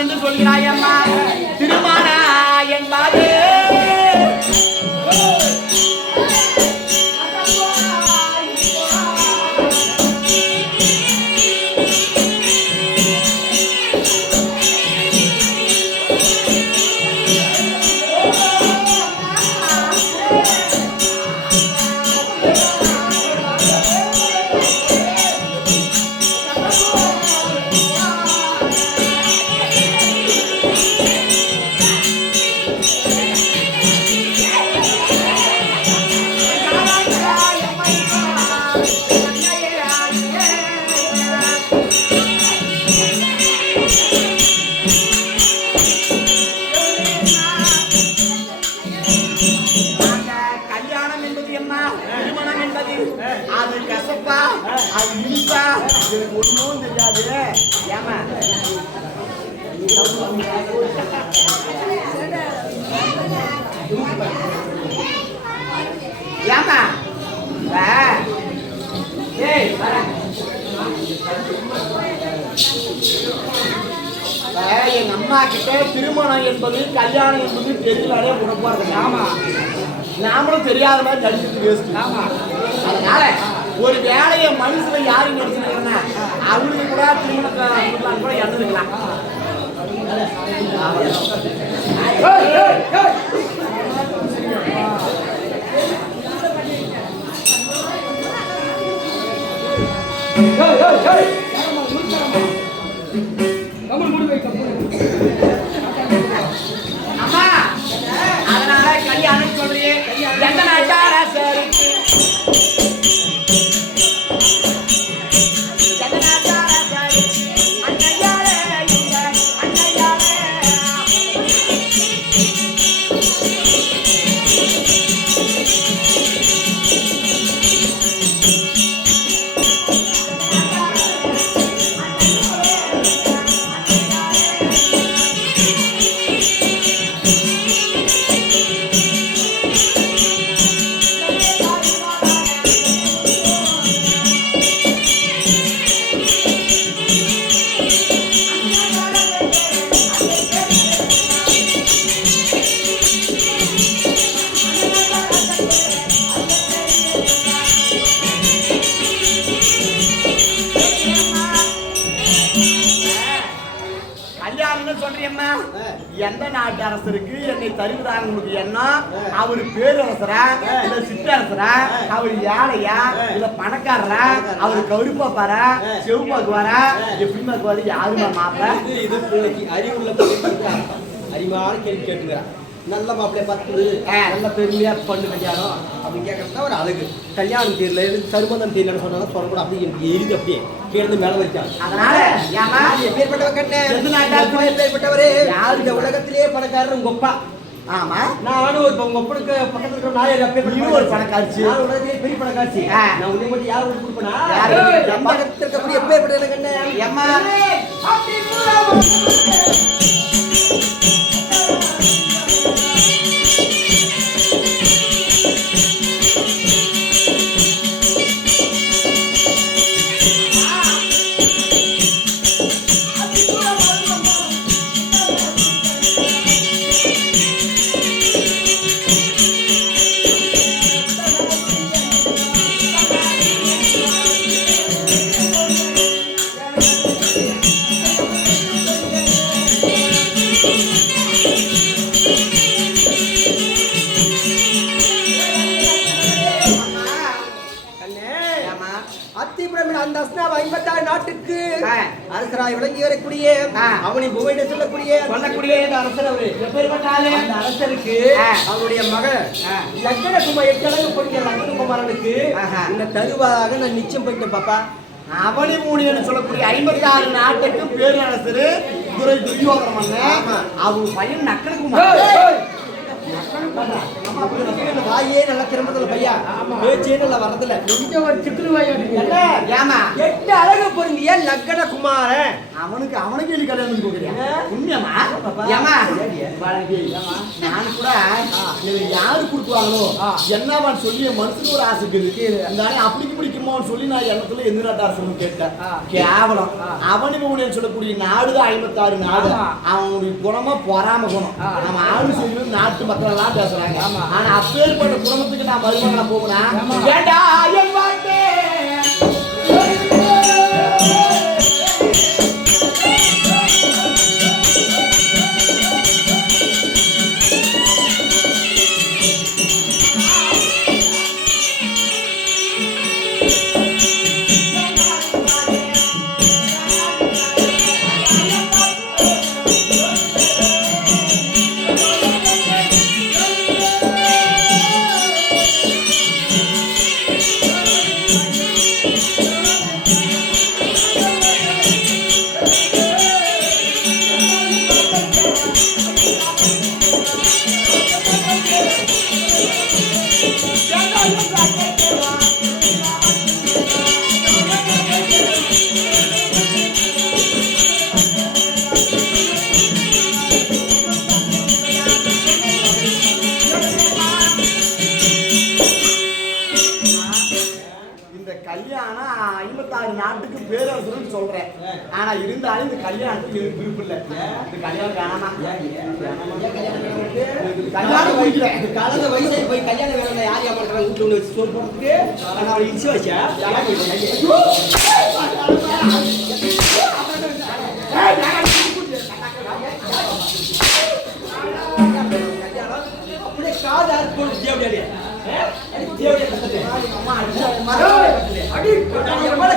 கல்யாணம் என்று சொல்கிறாய் அம்மா. திருமணம் என்பது அது கசப்பா அது இனிப்பா எனக்கு ஒன்றும் தெரியாது. ஏமா ஏமா ஏய் எங்க அம்மா கிட்ட திருமணம் என்பது கல்யாணம் என்பது தெரியலாலே உடப்பாரு. ஆமா நாமளும் தெரியாத மாதிரி நடிச்சுட்டு வேஸ்ட். ஆமா அதனால ஒரு வேலையை மனசுல யாரும் நடிச்சுருக்காங்கன்னா அவங்களுக்கு கூட திருமணம் கூட இறந்துருக்கலாம். அம்மா அதனால கல்யாணம் சொல்றீங்க எந்த நாட்டார சரி சொல்றியம்மா எந்த நாட்டு அரசருக்கு என்னை தருவதாக உங்களுக்கு எண்ணம்? அவரு பேரரசரா இல்ல சிற்றரசரா? அவர் ஏழையா இல்ல பணக்காரரா? அவரு கருப்பாப்பாரா செவ்வாக்குவாரா எப்படி மாக்குவாரு? யாருமா மாப்பிள்ள? இது பிள்ளைக்கு அறிவுள்ள அறிவான கேள்வி கேட்டுக்கிறான். நல்ல மாப்பிள்ளைய பார்த்து நல்ல பெருமையா பண்ணு கல்யாணம் அப்படின்னு கேட்கறதுதான் ஒரு அழகு. கல்யாணம் தீரல தருமந்தம் தீரலன்னு சொன்னா சொல்லக்கூட அப்படி எனக்கு எரிது அப்படியே கேட்டு மேல வச்சாங்க. அதனால எப்பேற்பட்டவ கண்ணே எப்பேற்பட்டவரே யாரு இந்த உலகத்திலேயே பணக்காரர் உங்க அப்பா. ஆமா நானும் ஒரு உங்க அப்பனுக்கு பக்கத்துல இருக்கிற நாலு அப்பே ஒரு பணக்காட்சி உலகத்திலேயே பெரிய பணக்காட்சி. நான் உன்னை மட்டும் யாரும் கொடுப்பனா பக்கத்துல இருக்கக்கூடிய எப்பேற்பட்ட கண்ணே எம்மா நாட்டுக்கு அரசராய் விளங்கி வரக்கூடிய அவனை புகழ் சொல்லக்கூடிய அரசர் அவரு எப்பேற்பட்டாலும் அந்த அரசருக்கு அவருடைய மகள் லக்னகுமார் 8 அழகு பொறிய லக்னகுமாரனுக்கு இந்த தருவாக நான் நிச்சயம் போயிட்டேன் பாப்பா. அவனி மூணின்னு சொல்லக்கூடிய 56 நாட்டுக்கு பேரரசரு துரை துரியோதன மன்னன். அவங்க பையன் நக்கனகுமார் வாயே நல்ல திரும்பத்துல பையா பேச்சே நல்ல வரதுல கொஞ்சம் ஒரு சிக்கல் வாயா 8 அழகு பொருந்திய லக்னகுமாரன் அவனுக்கு எழுதி கல்யாணம் போகிறியா உண்மையாமா ஏமா நான் கூட யாரு கொடுக்குவாங்களோ என்னவான்னு சொல்லி மனசுக்கு ஒரு ஆசை இருக்கு அப்படிக்கு பிடிக்குமோன்னு சொல்லி நான் எண்ணத்துல எந்த நாட்டு அரசு கேட்டேன் கேவலம் அவனுக்கு சொல்லக்கூடிய நாடுதான் 56 நாடு அவனுடைய குணமா பொறாம குணம் நம்ம ஆளு செய்வது நாட்டு மக்கள் எல்லாம் பேசுறாங்க ஆனா அப்பேற்பட்ட குடும்பத்துக்கு நான் மருமகனா போகணும் வேண்டா என் வாழ்க்கை நாட்டுக்கு பேரரசு சொல்றேன் ஆனா இருந்தாலும் இந்த கல்யாணத்துக்கு எனக்கு விருப்பம் இல்ல இந்த கல்யாணம் காணாமா கல்யாணம் கலந்த வயசை போய் கல்யாணம் வேலை யார் ஏமாற்ற வீட்டுல வச்சு சொல் போட்டு நான் அவளை இடிச்சு வச்சேன் அப்படியே காதார் போட்டு தேவையா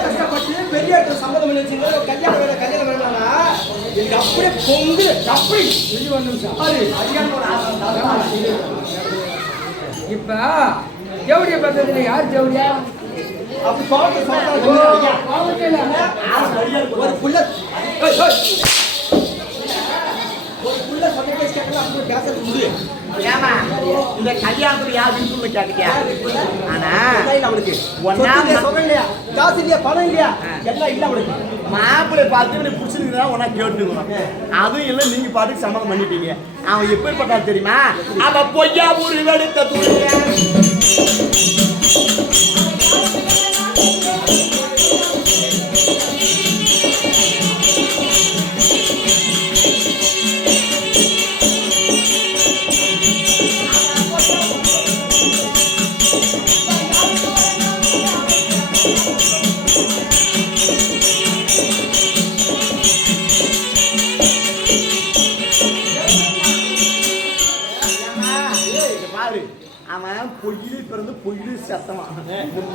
கஷ்டப்பட்டு பெரிய சம்மதம் கல்யாணம் வேணா எனக்கு அப்படியே பொங்கு அப்படி இப்ப ஜவுடிய பக்கத்துல யார் ஜவுடியா அப்படி ஒரு புள்ள ஏமா இந்த கல்யாணத்துல யார் வீட்டுல கேட்டியா ஆனா அவனுக்கு காசு இல்லையா பணம் இல்லையா எல்லாம் இல்ல அவனுக்கு மாப்பிள்ளை பார்த்து பிடிச்சிருக்குதா ஒன்னா கேட்டுக்கணும் அதுவும் இல்லை நீங்க பாட்டுக்கு சம்மதம் பண்ணிட்டீங்க அவன் எப்படிப்பட்டாலும் தெரியுமா அவன் பொய்யா ஒரு வெளுத்த துணிய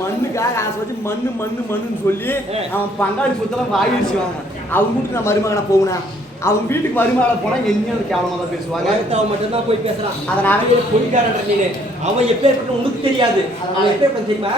மண்ணுக்காக ஆசை வச்சு மண்ணுன்னு சொல்லி அவன் பங்காளி சொத்தெல்லாம் வாங்கிடுச்சுவாங்க அவங்க வீட்டுக்கு நான் மருமகனா போகுனா அவங்க வீட்டுக்கு மருமகளை போனா என்ன கேவலமா தான் பேசுவாங்க அவன் மட்டும்தான் போய் பேசுறான் அதனால பொய்க்காரன்ற நீ அவன் எப்பேற்பட்ட உனக்கு தெரியாது அவன் எப்பேற்பட்ட தெரியுமா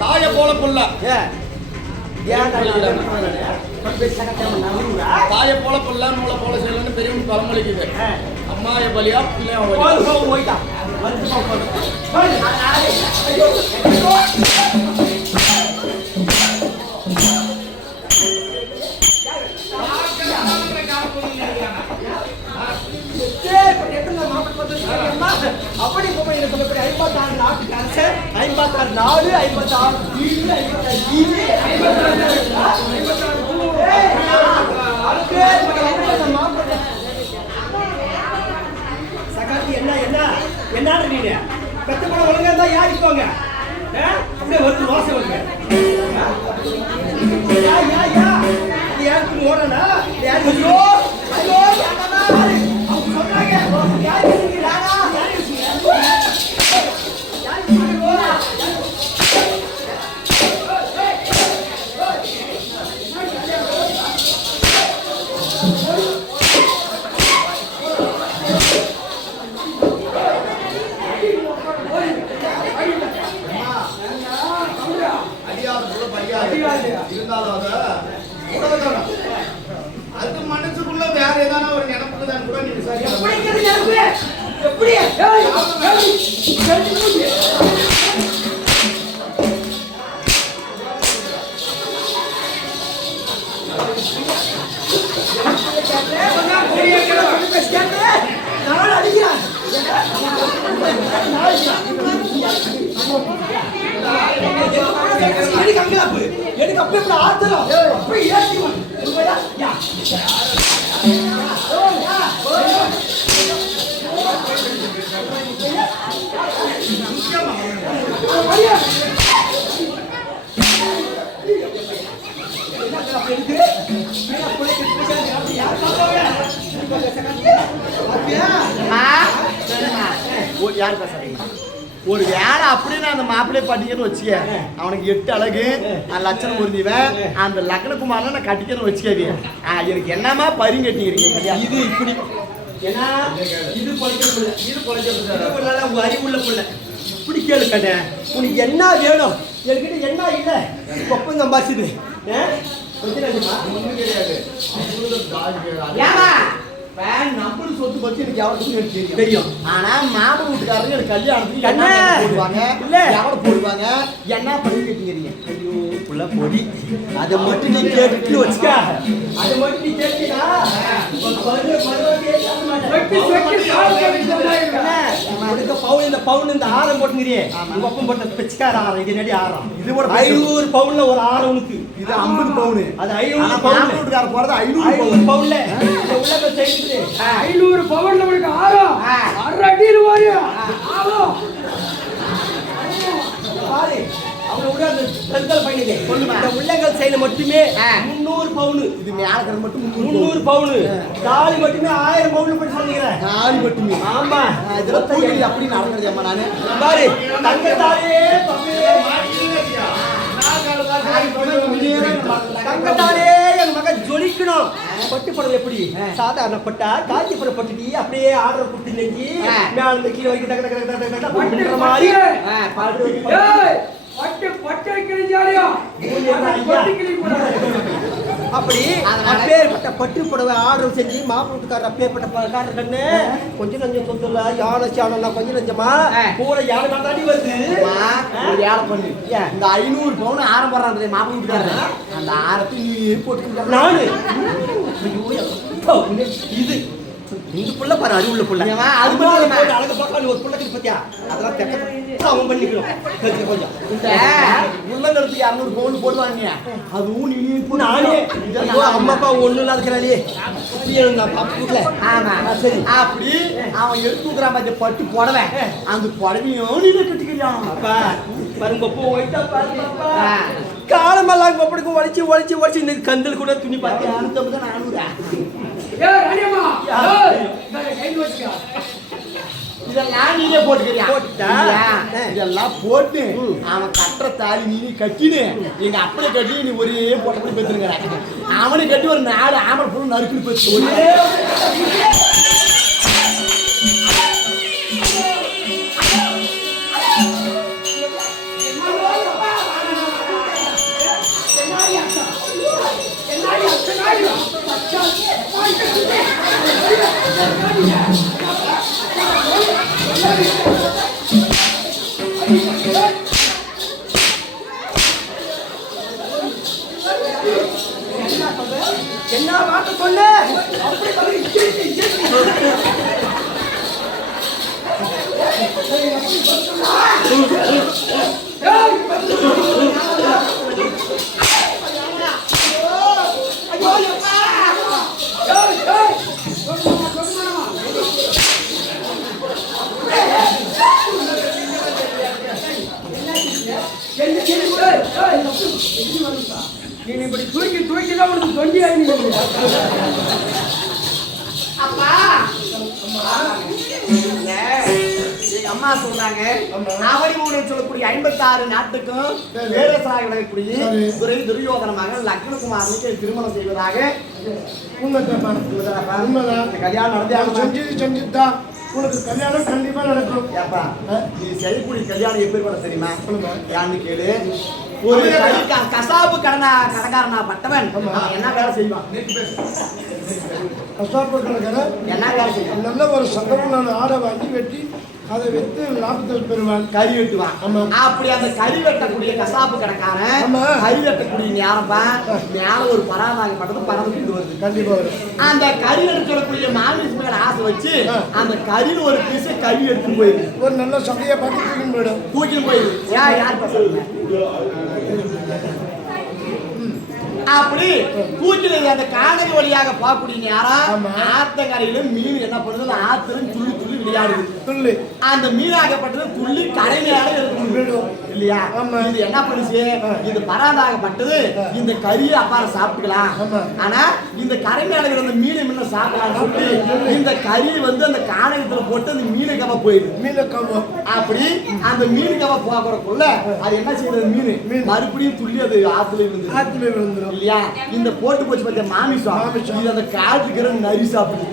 தாய போல புள்ள தாய போல புள்ள நூலை போல செய்யலன்னு பெரியவங்க பழமொழிக்குது அம்மாய பலியா பிள்ளையா அப்படி சொல்லக்கூடிய 56 நாட்டுக்கு அரசு 56 நாடு 56 வீடு 56 சகாத்தி என்ன நீங்க பெத்த படம் ஒழுங்கா தான் யாருக்கோங்க அப்படியே வந்து வாசம் வருங்க யாருக்கு ஓடனா ஐயோ ஐயோ அவங்க சொல்றாங்க ஏதாவது ஒரு நினைப்புக்கு தான் கூட நீங்க சரியா எப்படி எனக்கு அப்படி எப்படி ஆத்தலாம் அப்படி ஏற்றி யார் பேசுறீங்க ஒரு வேலை அப்படின்னு அந்த மாப்பிள்ளைய பாட்டிக்கன்னு வச்சுக்க அவனுக்கு 8 அழகு லட்சணம் பொருந்திவன் அந்த லக்னகுமாரில் நான் கட்டிக்கன்னு வச்சுக்காது எனக்கு என்னமா பரிங்க கட்டிக்கிறீங்க கல்யாணம் இது இப்படி ஏன்னா இது பொழைக்க இது பொழைக்க உங்க அறிவுள்ள பிள்ளை இப்படி கேளு கண்ணே உனக்கு என்ன வேணும் என்கிட்ட என்ன இல்லை ஒப்பந்தம் சம்பாதிச்சுது நம்பர் சொத்து பத்தி எனக்கு எவ்வளவு தெரியும் ஆனா மாமா வீட்டுக்காரங்க எனக்கு கல்யாணத்துக்கு போடுவாங்க இல்ல எவ்வளவு போடுவாங்க என்ன பண்ணி கேட்டீங்க ஐயோ புள்ள பொடி அதை மட்டும் நீ கேட்டுட்டு வச்சுக்க அதை மட்டும் நீ கேட்டீங்கன்னா இந்த பவுன் இந்த ஆரம் போட்டுங்கிறியே ஒப்பம் போட்ட பிச்சைக்கார ஆரம் இது நடி ஆரம் இது கூட 500 பவுன்ல ஒரு ஆரம் உனக்கு இது 50 பவுன் அது 500 பவுன் வீட்டுக்கார போறது 500 பவுன்ல உள்ள செய்து 500 பவுன்ல உனக்கு ஆரம் 6 அடியில் வாரு ஆரம் பாரு அவங்க உள்ள அந்த செல்கள் பண்ணிதே இந்த உள்ளங்கள் சைடுல மட்டுமே 300 பவுன் இது மேலக்கற மட்டும் 300 பவுன் தாலி மட்டுமே 1000 பவுன் பண்ணி சொல்றீங்க தாலி மட்டுமே ஆமா இதெல்லாம் தையல் அப்படி நடக்குது அம்மா நானே பாரு தங்க தாலியே தங்கத்தாலே எங்க மகன் ஜொலிக்கணும் பட்டு படம் எப்படி சாதாரண பட்டா காஞ்சி படம் பட்டுட்டி அப்படியே ஆர்டர் கொடுத்து நெஞ்சி மேல இருந்து கீழே வரைக்கும் டக்கு டக்கு டக்கு டக்கு பண்ற மாதிரி பட்டு பட்டு கிழிஞ்சாலியா பட்டு கிழி அப்படி அப்பேற்பட்ட பட்டு புடவை ஆர்டர் செஞ்சு மாப்பிள்ளைக்காரர் அப்பேற்பட்ட காரர் கண்ணு கொஞ்சம் நஞ்சம் சொத்துல யானை சாணம்னா கொஞ்சம் நஞ்சமா கூட யானை தாண்டி வருது ஒரு யானை பண்ணு இந்த 500 பவுன் ஆரம் போடுறாங்க மாப்பிள்ளைக்காரர் அந்த ஆரத்தை நீ போட்டு நானு இது இந்த புள்ள பாரு அறிவுள்ள புள்ள அது மட்டும் அழகு பார்க்க ஒரு புள்ளக்கு பத்தியா அதெல்லாம் தெக்க அவன் பண்ணிக்கலாம் கொஞ்சம் இந்த உள்ளங்களுக்கு 200 பவுன் போடுவாங்க அதுவும் நீ நானே அம்மா அப்பா ஒண்ணு இல்லாத இருக்கிறாளே பாப்புல ஆமா சரி அப்படி அவன் எடுத்துக்கிறான் பாத்து பட்டு புடவை அந்த புடவையும் நீ கட்டிக்கிறியான் அப்பா பாருங்க போ ஒயிட்டா பாருப்பா காலமெல்லாம் அப்படிக்கும் வலிச்சு இந்த கந்தல் கூட துணி பார்த்து 450 இதெல்லாம் நீனே போட்டுக்கிறியா இதெல்லாம் போட்டு அவன் கட்டுற தாலி நீ கட்டினு எங்க அப்படியே கட்டி நீ ஒரே போட்டபடி பெற்றுங்கிற அவனை கட்டி ஒரு 4 ஆம்பளை பொண்ணு நறுக்குன்னு பெற்று ஒரே என்ன வார்த்தை சொல்லு நீ இப்படி தூக்கிதான் உனக்கு தொண்டி ஆகி அப்பா எங்க அம்மா சொல்றாங்க நாவடி ஊரில் சொல்லக்கூடிய 56 நாட்டுக்கும் வேரசாக விளங்கக்கூடிய துரியோதன மகன் லக்ஷ்மணகுமாரனுக்கு திருமணம் செய்வதாக கல்யாணம் நடந்தே செஞ்சுதான் உனக்கு கல்யாணம் கண்டிப்பா நடக்கும் ஏப்பா நீ செய்யக்கூடிய கல்யாணம் எப்படி பண்ண தெரியுமா யான்னு கேளு ஒரு கசாப்பு கடைக்காரனா பட்டவன் என்ன வேலை செய்வான் கசாப்பு கணக்கார என்ன வேலை செய்யும்? நல்ல ஒரு சதவீதம் ஆடை வாங்கி வெட்டி அதை வைத்து லாபத்தில் பெறுவான். கறி வெட்டுவான். ஆமா. அப்படி அந்த கறி வெட்டக்கூடிய கசாப்பு கடைக்காரன் ஆமா. கறி வெட்டக்கூடிய நேரம்பா மேல ஒரு பராமரிக்க மட்டும் பறந்து வருது. கண்டிப்பா வரும். அந்த கறி எடுக்கக்கூடிய மாமிஸ் மேல ஆசை வச்சு அந்த கறியில் ஒரு பீஸ் கறி எடுத்துட்டு போயிருக்கு. ஒரு நல்ல சதையை பார்த்து தூக்கின்னு போயிடும். தூக்கின்னு போயிருக்கு. யார் பசங்க அப்படி தூக்கில அந்த காணல் வழியாக போகக்கூடிய நேரம் ஆத்தங்கரையில மீன் என்ன பண்ணுது? ஆத்துல துள்ளி துள்ளி விளையாடுது. துள்ளி அந்த மீனாகப்பட்டது துள்ளி கரை மேல விடும் இல்லையா? இது என்ன பண்ணுச்சு? இது பராதாகப்பட்டது இந்த கறியை அப்பார சாப்பிட்டுக்கலாம். ஆனா இந்த கரை மேல இருந்த மீனை முன்ன சாப்பிடலாம்னு சொல்லி இந்த கறி வந்து அந்த காணகத்துல போட்டு அந்த மீனை கவ போயிடுது. மீனை கவ அப்படி அந்த மீன் கவ போகிறக்குள்ள அது என்ன செய்யறது? மீன் மறுபடியும் துள்ளி அது ஆத்துல விழுந்துரும் இல்லையா? இந்த போட்டு போச்சு பத்திய மாமிசம் இது அந்த காட்டுக்கிற நரி சாப்பிடுது.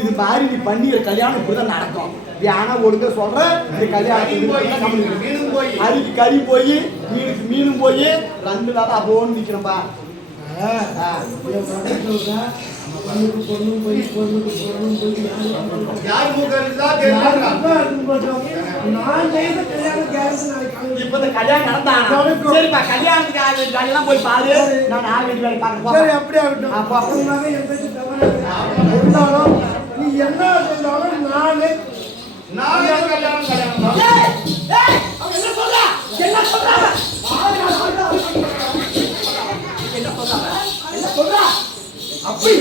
இது மாதிரி நீ பண்ணிற கல்யாணம் இப்படிதான் நடக்கும். ஆனா ஒழுங்க சொல்றேன், இந்த கல்யாணத்துக்கு அரிக்கு கறி போய் மீனுக்கு மீனும் போய் ரெண்டு நாள் அப்போன்னு நிக்கிறப்பா. இப்ப இந்த கல்யாணம் நடந்தாங்க. சரிப்பா, கல்யாணத்துக்கு எல்லாம் போய் பாரு. நான் ஆல்ரெடி வேலை பார்க்க அப்படியே ஆகட்டும். இருந்தாலும் நீ என்ன சொன்னாலும் நானே கல்யாணம் அப்படி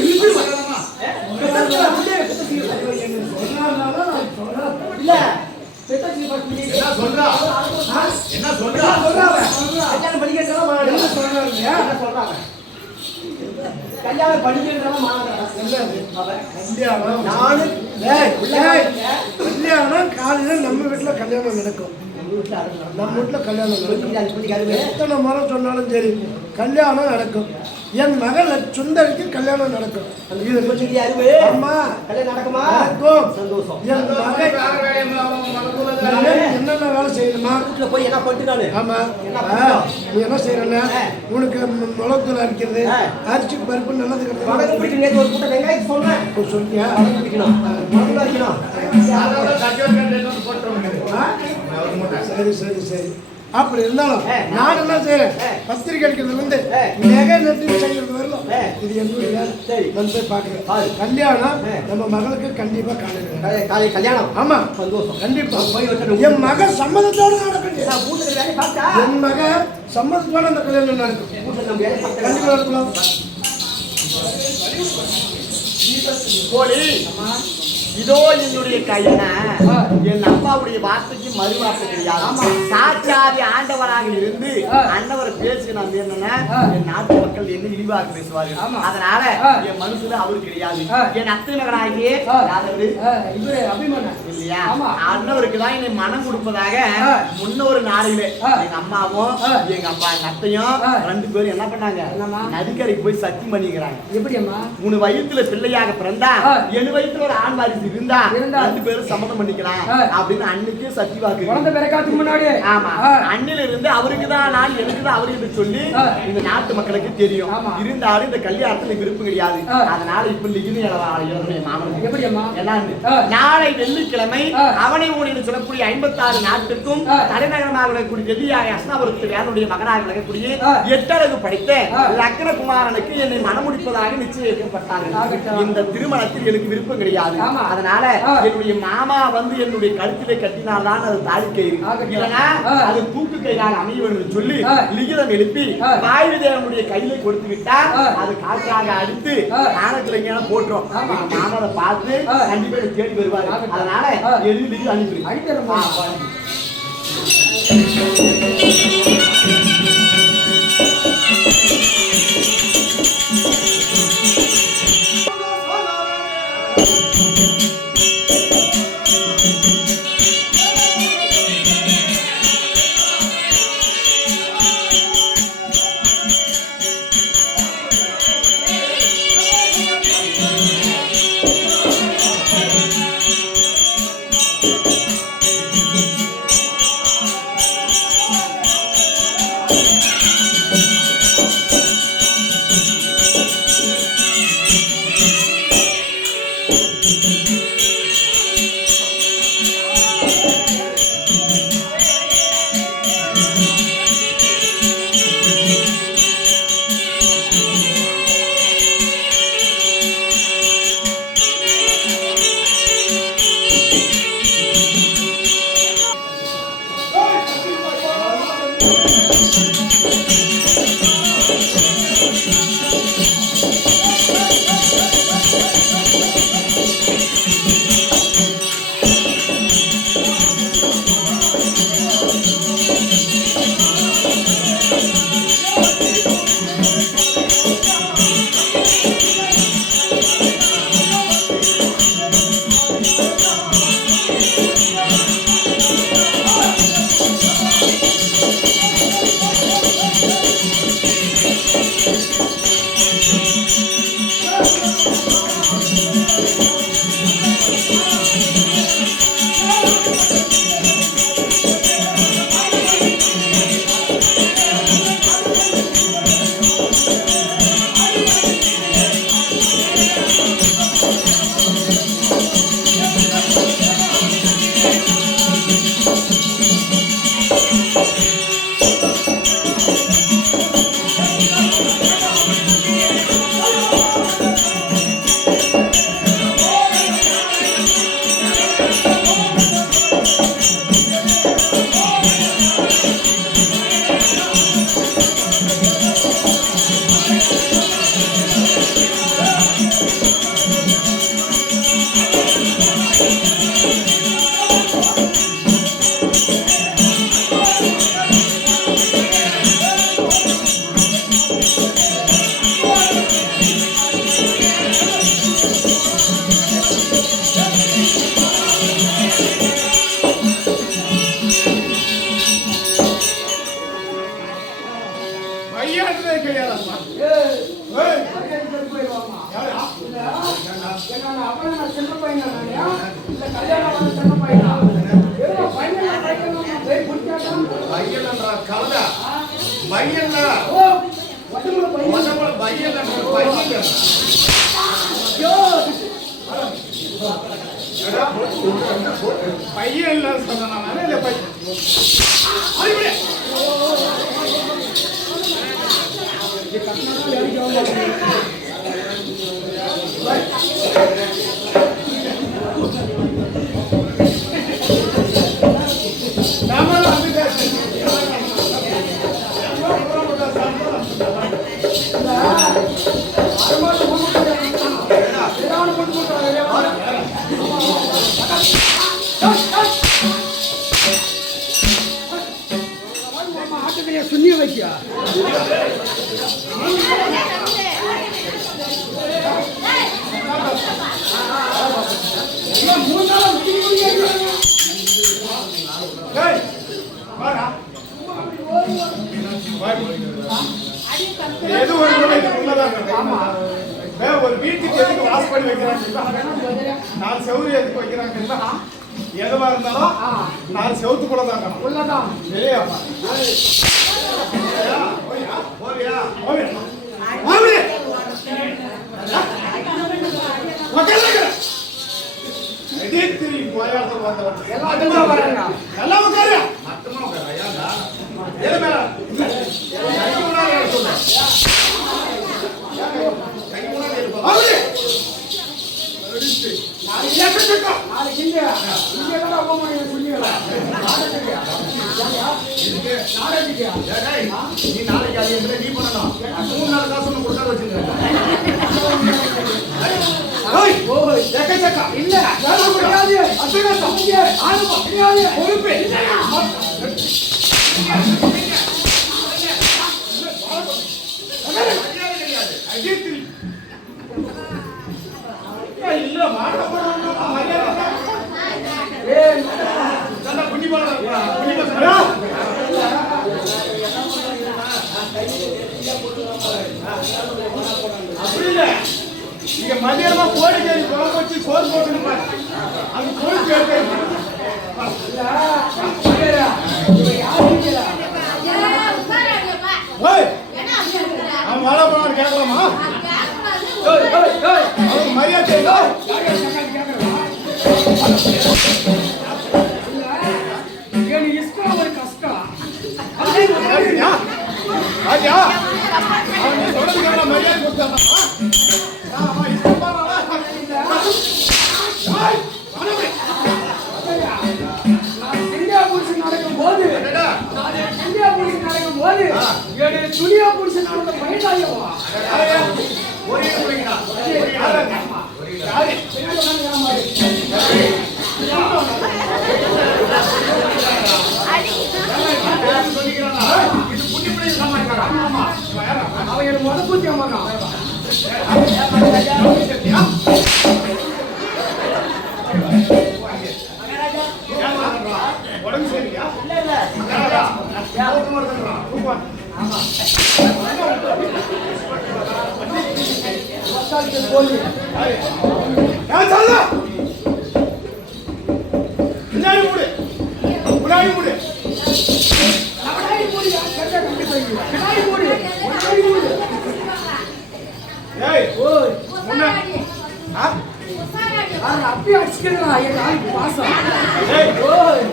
கல்யாணம் படிக்கிறதெல்லாம் கல்யாணம் காலையில நம்ம வீட்டுல கல்யாணம் நடக்கும். நம்ம வீட்டுல கல்யாணம் நடக்கும். எத்தனை முறை சொன்னாலும் சரி கல்யாணம் நடக்கும். என் மகள் சுந்தரிக்கு கல்யாணம் நடக்கும். அம்மா கல்யாணம் நடக்குமா? நடக்கும். சந்தோஷம். என் மகள் என்னென்ன வேலை செய்யணுமா? வீட்டுல போய் என்ன பண்ணிட்டு? ஆமா, நீ என்ன செய்யறன்னா உனக்கு மிளகுத்தூள் அரைக்கிறது, அரிசி பருப்பு நல்லது சொல்லியா? சரி சரி சரி. அப்படி இருந்தாலும் நான் என்ன செய்யறேன்? பத்திரிகை அடிக்கிறதுல இருந்து நகை நட்டு செய்யறது வரலாம். இது என்னுடைய நான் போய் பாக்குறேன். கல்யாணம் நம்ம மகளுக்கு கண்டிப்பா காலையில கல்யாணம். ஆமா, சந்தோஷம். கண்டிப்பா என் மக சம்மதத்தோட நடக்கும். என் மக சம்மதத்தோட அந்த கல்யாணம் நடக்கும். கண்டிப்பா நடக்கலாம். கோழி இதோ என்னுடைய கையன என் அப்பாவுடைய வார்த்தைக்கு மறு வார்த்தை கிடையாது. சாட்சாதி ஆண்டவராக இருந்து அண்ணவரை பேசி நான் என்னன்னா என் நாட்டு மக்கள் என்ன இழிவாக பேசுவார்கள். அதனால என் மனசுல அவரு கிடையாது. என் அத்தை மகனாகிய இல்லையா அண்ணவருக்கு தான் என்னை மனம் கொடுப்பதாக முன்னொரு நாளிலே எங்க அம்மாவும் எங்க அப்பா எங்க அத்தையும் ரெண்டு பேரும் என்ன பண்ணாங்க? நதிக்கரைக்கு போய் சத்தியம் பண்ணிக்கிறாங்க. எப்படி அம்மா? உன் வயிற்றுல பிள்ளையாக பிறந்தா என் வயிற்றுல ஒரு ஆண் வாரிசு இருந்தா ரெண்டு பேரும் சம்மதம் பண்ணிக்கலாம் அப்படின்னு அன்னைக்கு சத்தியவாக்கு குழந்தை பிறக்காதுக்கு முன்னாடி. ஆமா, அண்ணில இருந்து அவருக்கு தான் நான் எனக்கு தான் அவரு என்று சொல்லி இந்த நாட்டு மக்களுக்கு தெரியும். இருந்தாலும் இந்த கல்யாணத்துல விருப்பம் கிடையாது. அதனால இப்ப லிகினி மாமன் எப்படி அம்மா? என்னன்னு நாளை வெள்ளிக்கிழமை அவனை ஊனின்னு சொல்லக்கூடிய 56 நாட்டுக்கும் தலைநகரமாக விளக்கக்கூடிய டெல்லியாக அஸ்னாபுரத்து வேதனுடைய மகனாக விளக்கக்கூடிய 8 அழகு படித்த லக்னகுமாரனுக்கு என்னை மனமுடிப்பதாக நிச்சயிக்கப்பட்டார்கள். இந்த திருமணத்தில் எனக்கு விருப்பம் கிடையாது. அதனால என்னுடைய மாமா வந்து என்னுடைய கழுத்திலே கட்டினால்தான் அது தாலி கயிறு, இல்லைன்னா அது தூக்கு கயிறாக அமைய வேண்டும் சொல்லி லிகிதம் எழுப்பி வாயுதேவனுடைய கையில கொடுத்து விட்டா அது காற்றாக அடித்து நாணத்துல எங்கேயான போட்டுரும். மாமா அதை பார்த்து கண்டிப்பா தேடி வருவாரு. அதனால எழுதி அனுப்பி மையானதே கிடையாதா? ஏய் போயிடுவாமா யாரா? அப்புறம் நான் சின்ன பையனா இந்த கல்யாணம் வந்து சின்ன பையனா ஏதோ பையன் போய் குடிச்சாதான் பையன்ன்றா கலடா. பையன்டா. ஓ வடமுல பையன் வடமுல பையன்டா பையன். ஐயோ எடா பையன் இல்ல சொன்னானே இல்ல பையன். அறிவுடே. சுண்ணிய வைக்கியா மூணு நாள் டேய் வாடா. எது ஒரு முறை உள்ளதாக ஆமா ஒரு வீட்டுக்கு எதுக்கு வாஷ் பண்ணி வைக்கிறாங்க? நான் செவுரு எதுக்கு வைக்கிறாங்கன்னா எதுவா இருந்தாலும் நான் செவுத்து கூட தான் இருக்கணும். உள்ளதான் இல்லையாப்பா? எல்லாம் வராங்க எல்லாம் உட்காரு. மொத்தமா உட்காரு. ஏன்டா? ஏறு மேல. கை முன்னாடி ஏறு சொல்லு. கை முன்னாடி ஏறு பா. அவரு. அடிச்சு. நாளைக்கு ஏத்துக்கோ. நாளைக்கு இங்க தான் அவமானம் சொன்னீங்களா நாளைக்கு டேய், நீ நாளைக்கு அது என்ன நீ பண்ணணும். 3 நாள் காசு ஒண்ணு கொடுக்காத வச்சிருக்க. ஓய் ஓய் ஏக்கச்சக்க இல்ல யாரும் கிடையாது அத்தனை சமைங்க ஆளுமா கிடையாது பொறுப்பு இல்ல மாட்ட போறாங்க மரியாதை ஏய் சண்டை குட்டி போறா குட்டி போறா அப்படி இல்ல இங்க மதியமா கோழி கறி குழம்பு வச்சு சோறு போட்டுருப்பா அது கோழி கேட்டு அவன் வாழ போனான்னு கேட்கலாமா அவனுக்கு மரியாதை இல்லை எனக்கு இஷ்டம் ஒரு கஷ்டம் ராஜா அவன் சொல்றதுக்கான மரியாதை கொடுத்தாமா இந்தியா புடிச்சு நடக்கும் போது இந்தியா புடிச்சு நடக்கும் போது துணியா புடிச்சு நடந்த பயனாயவா ஒரே உட்காந்துக்கிற மாதிரி. இது புட்டி பிள்ளை சமாளிக்கிறா. ஆமா. அவன் எனக்கு முத பூச்சி அம்மாங்க. உடம்பு சரியா? பின்னாடி மூடு, முன்னாடி மூடு. ஏய், முன்னாடி. ஆ? அப்பயே அடிச்சுக்கலாம் என் நாளைக்கு பாசம். ஏய், ஓய்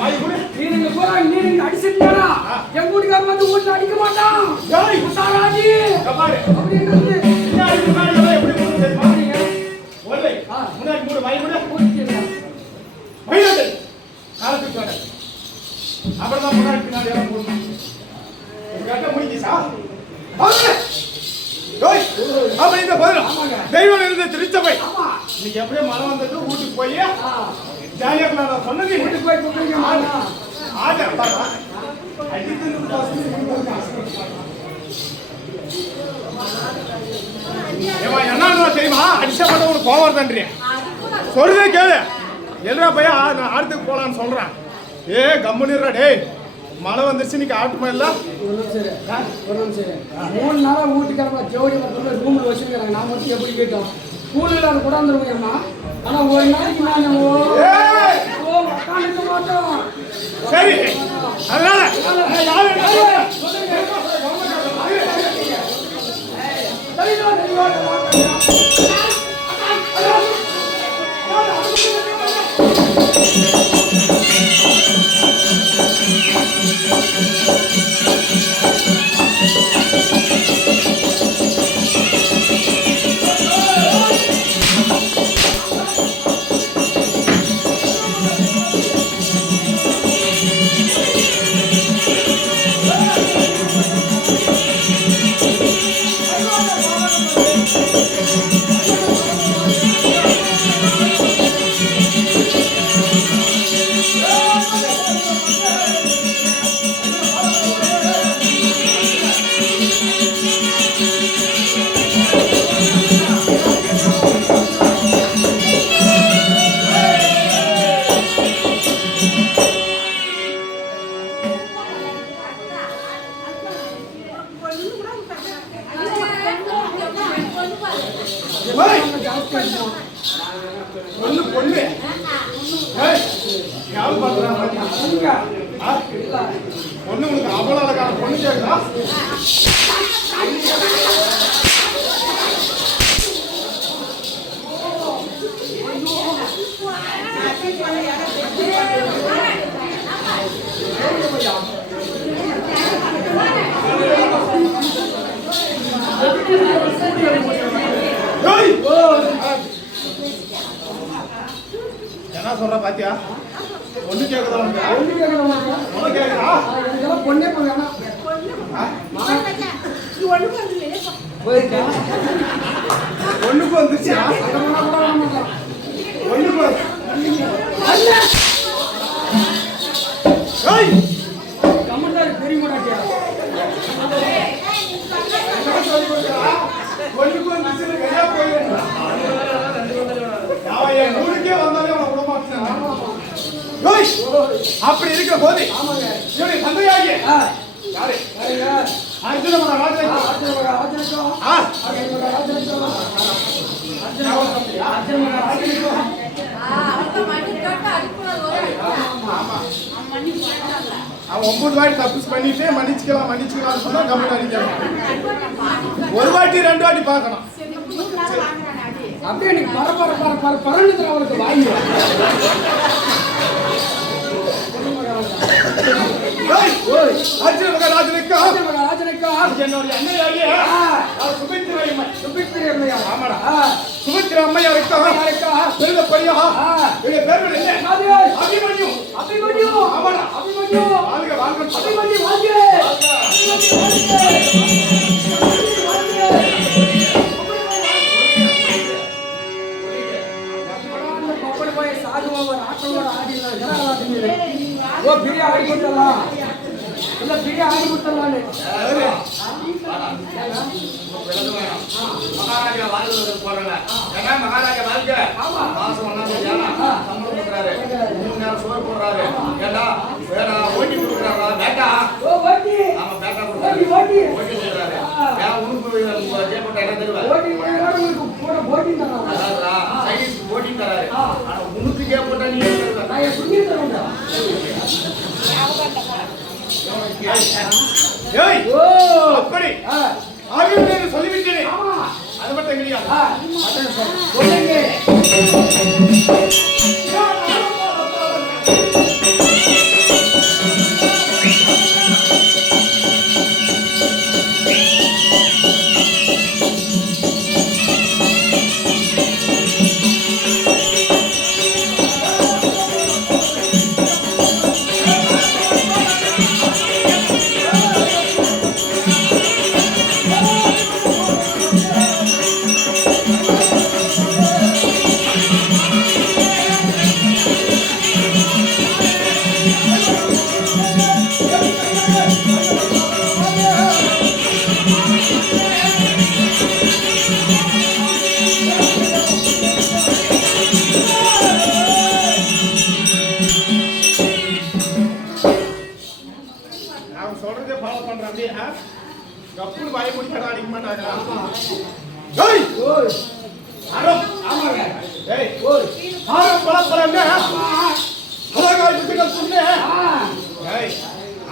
வாய் மூடு. நீங்க போறாங்க நீங்க அடிச்சிட்டாரா என் வீட்டுக்காரர் வந்து வீட்டுல அடிக்க மாட்டான். ஏய், உசாராஜி கபாரு. அப்படின்றது பின்னாடி முன்னாடி எல்லாம் எப்படி மூடு தெரியுமா? ஒல்லை. முன்னாடி மூடு, வாய் மூடு. மயிலாடு. காலத்துக்கு வாட. அப்புறம் முன்னாடி பின்னாடி எல்லாம் போடணும். கட்ட முடிஞ்சிச்சா? வாங்க. டேய், அப்ப இந்த பதில். தெய்வம் இருந்த திருச்சபை. ஆமா இன்னைக்கு எப்படியே மழை வந்துட்டு வீட்டுக்கு போய் ஜாலியா நான் சொன்னது வீட்டுக்கு போய் கூப்பிடுங்க மாமா. ஆட பாப்பா அடித்து ஏமா என்ன தெரியுமா அடிச்சப்பட்ட ஒரு கோவர் தன்றேன் சொல்றதே கேளு எல்லா பையன் நான் ஆட்டுக்கு போலான்னு சொல்றேன் ஏ கம்முனிடுறா டேய் மழை வந்துருச்சு இன்னைக்கு ஆட்டு மயில ஒரு நிமிஷம் 3 நாளா வீட்டுக்காரமா ஜோடி வந்து ரூம்ல வச்சிருக்காங்க. நான் மட்டும் எப்படி கேட்டோம் ஸ்கூல்ல கூட வந்துருவோம்மா. ஆனா ஒரு நாளைக்கு நான் உட்காந்துக்க மாட்டோம். சரி அதனால பொண்ணு பொண்ணு யாரும் பாக்குறாங்க பொண்ணு உனக்கு அவ்வளவு அழகான பொண்ணு கேக்குதா என்ன சொல்ற பாத்தியா பொண்ணு கேக்குதா உனக்கு கேக்குதா பொண்ணே வேணாம் ஒண்ணுக்கு வந்துருச்சா ஒண்ணுக்கு பெரிய மாட்டியா ஒண்ணுக்கு வந்துச்சு கையா போயிருந்தா அவன் என் ஊருக்கே வந்தாலே அவன் விட மாட்டேன் அப்படி இருக்கிற போது இவனுடைய தந்தையாகிய யாரு அர்ஜுன அவன் 9 வாட்டி தப்பு பண்ணிட்டு மன்னிச்சுக்கலாம் சொன்னா கம்மி அடிக்கலாம் ஒரு வாட்டி 2 வாட்டி பார்க்கணும் அப்படியே நீ பரண்டு அவளுக்கு வாங்கி அர்ஜுன மகாராஜனுக்கு என்னுடைய அன்னையாகிய சுபித்திரை அம்மையா ஆமாடா சுமித்ரா அம்மையாருக்கு பெருந்தப்படியா இவருடைய பேர் என்ன அபிமன்யு ஆமாடா வாழ்க வாழ்க அபிமன்யு வாழ்க போய் சாதுவா ஒரு ஆட்டோட ஆடிடலாம் ஓ பெரிய ஆடி கொடுத்தலாம் இல்ல பெரிய ஆடி கொடுத்தலான்னு மகாராஜா வாழ்க்கை போறாங்க. ஏன்னா மகாராஜா வாழ்க்கை மாசம் 1 சம்பளம் கொடுக்குறாரு. 3 நேரம் சோறு போடுறாரு. ஏன்னா வேற ஓட்டி கொடுக்குறாரா பேட்டா? ஆமா பேட்டா கொடுக்குறாரு. ஓட்டி கொடுக்குறாரு. ஏன் உனக்கு கேப்பட்ட இடம் தருவா? சைனீஸ் ஓட்டி தராரு. ஆனா உனக்கு கேப்பட்ட நீ அப்படி ஆகியோர் சொல்லிவிட்டேன். அது மட்டும் கிடையாது. சொல்றதே ஃபாலோ பண்றேன் அப்படியே. கப்புன்னு வாயை முடிக்கடா அடிக்க மாட்டாங்களா? ஏய் ஓய் ஆரம் ஆமாங்க. ஏய் ஓய் ஆரம் பலப்பறங்க. அழகாய் விட்டுக்க சொன்னே. ஏய்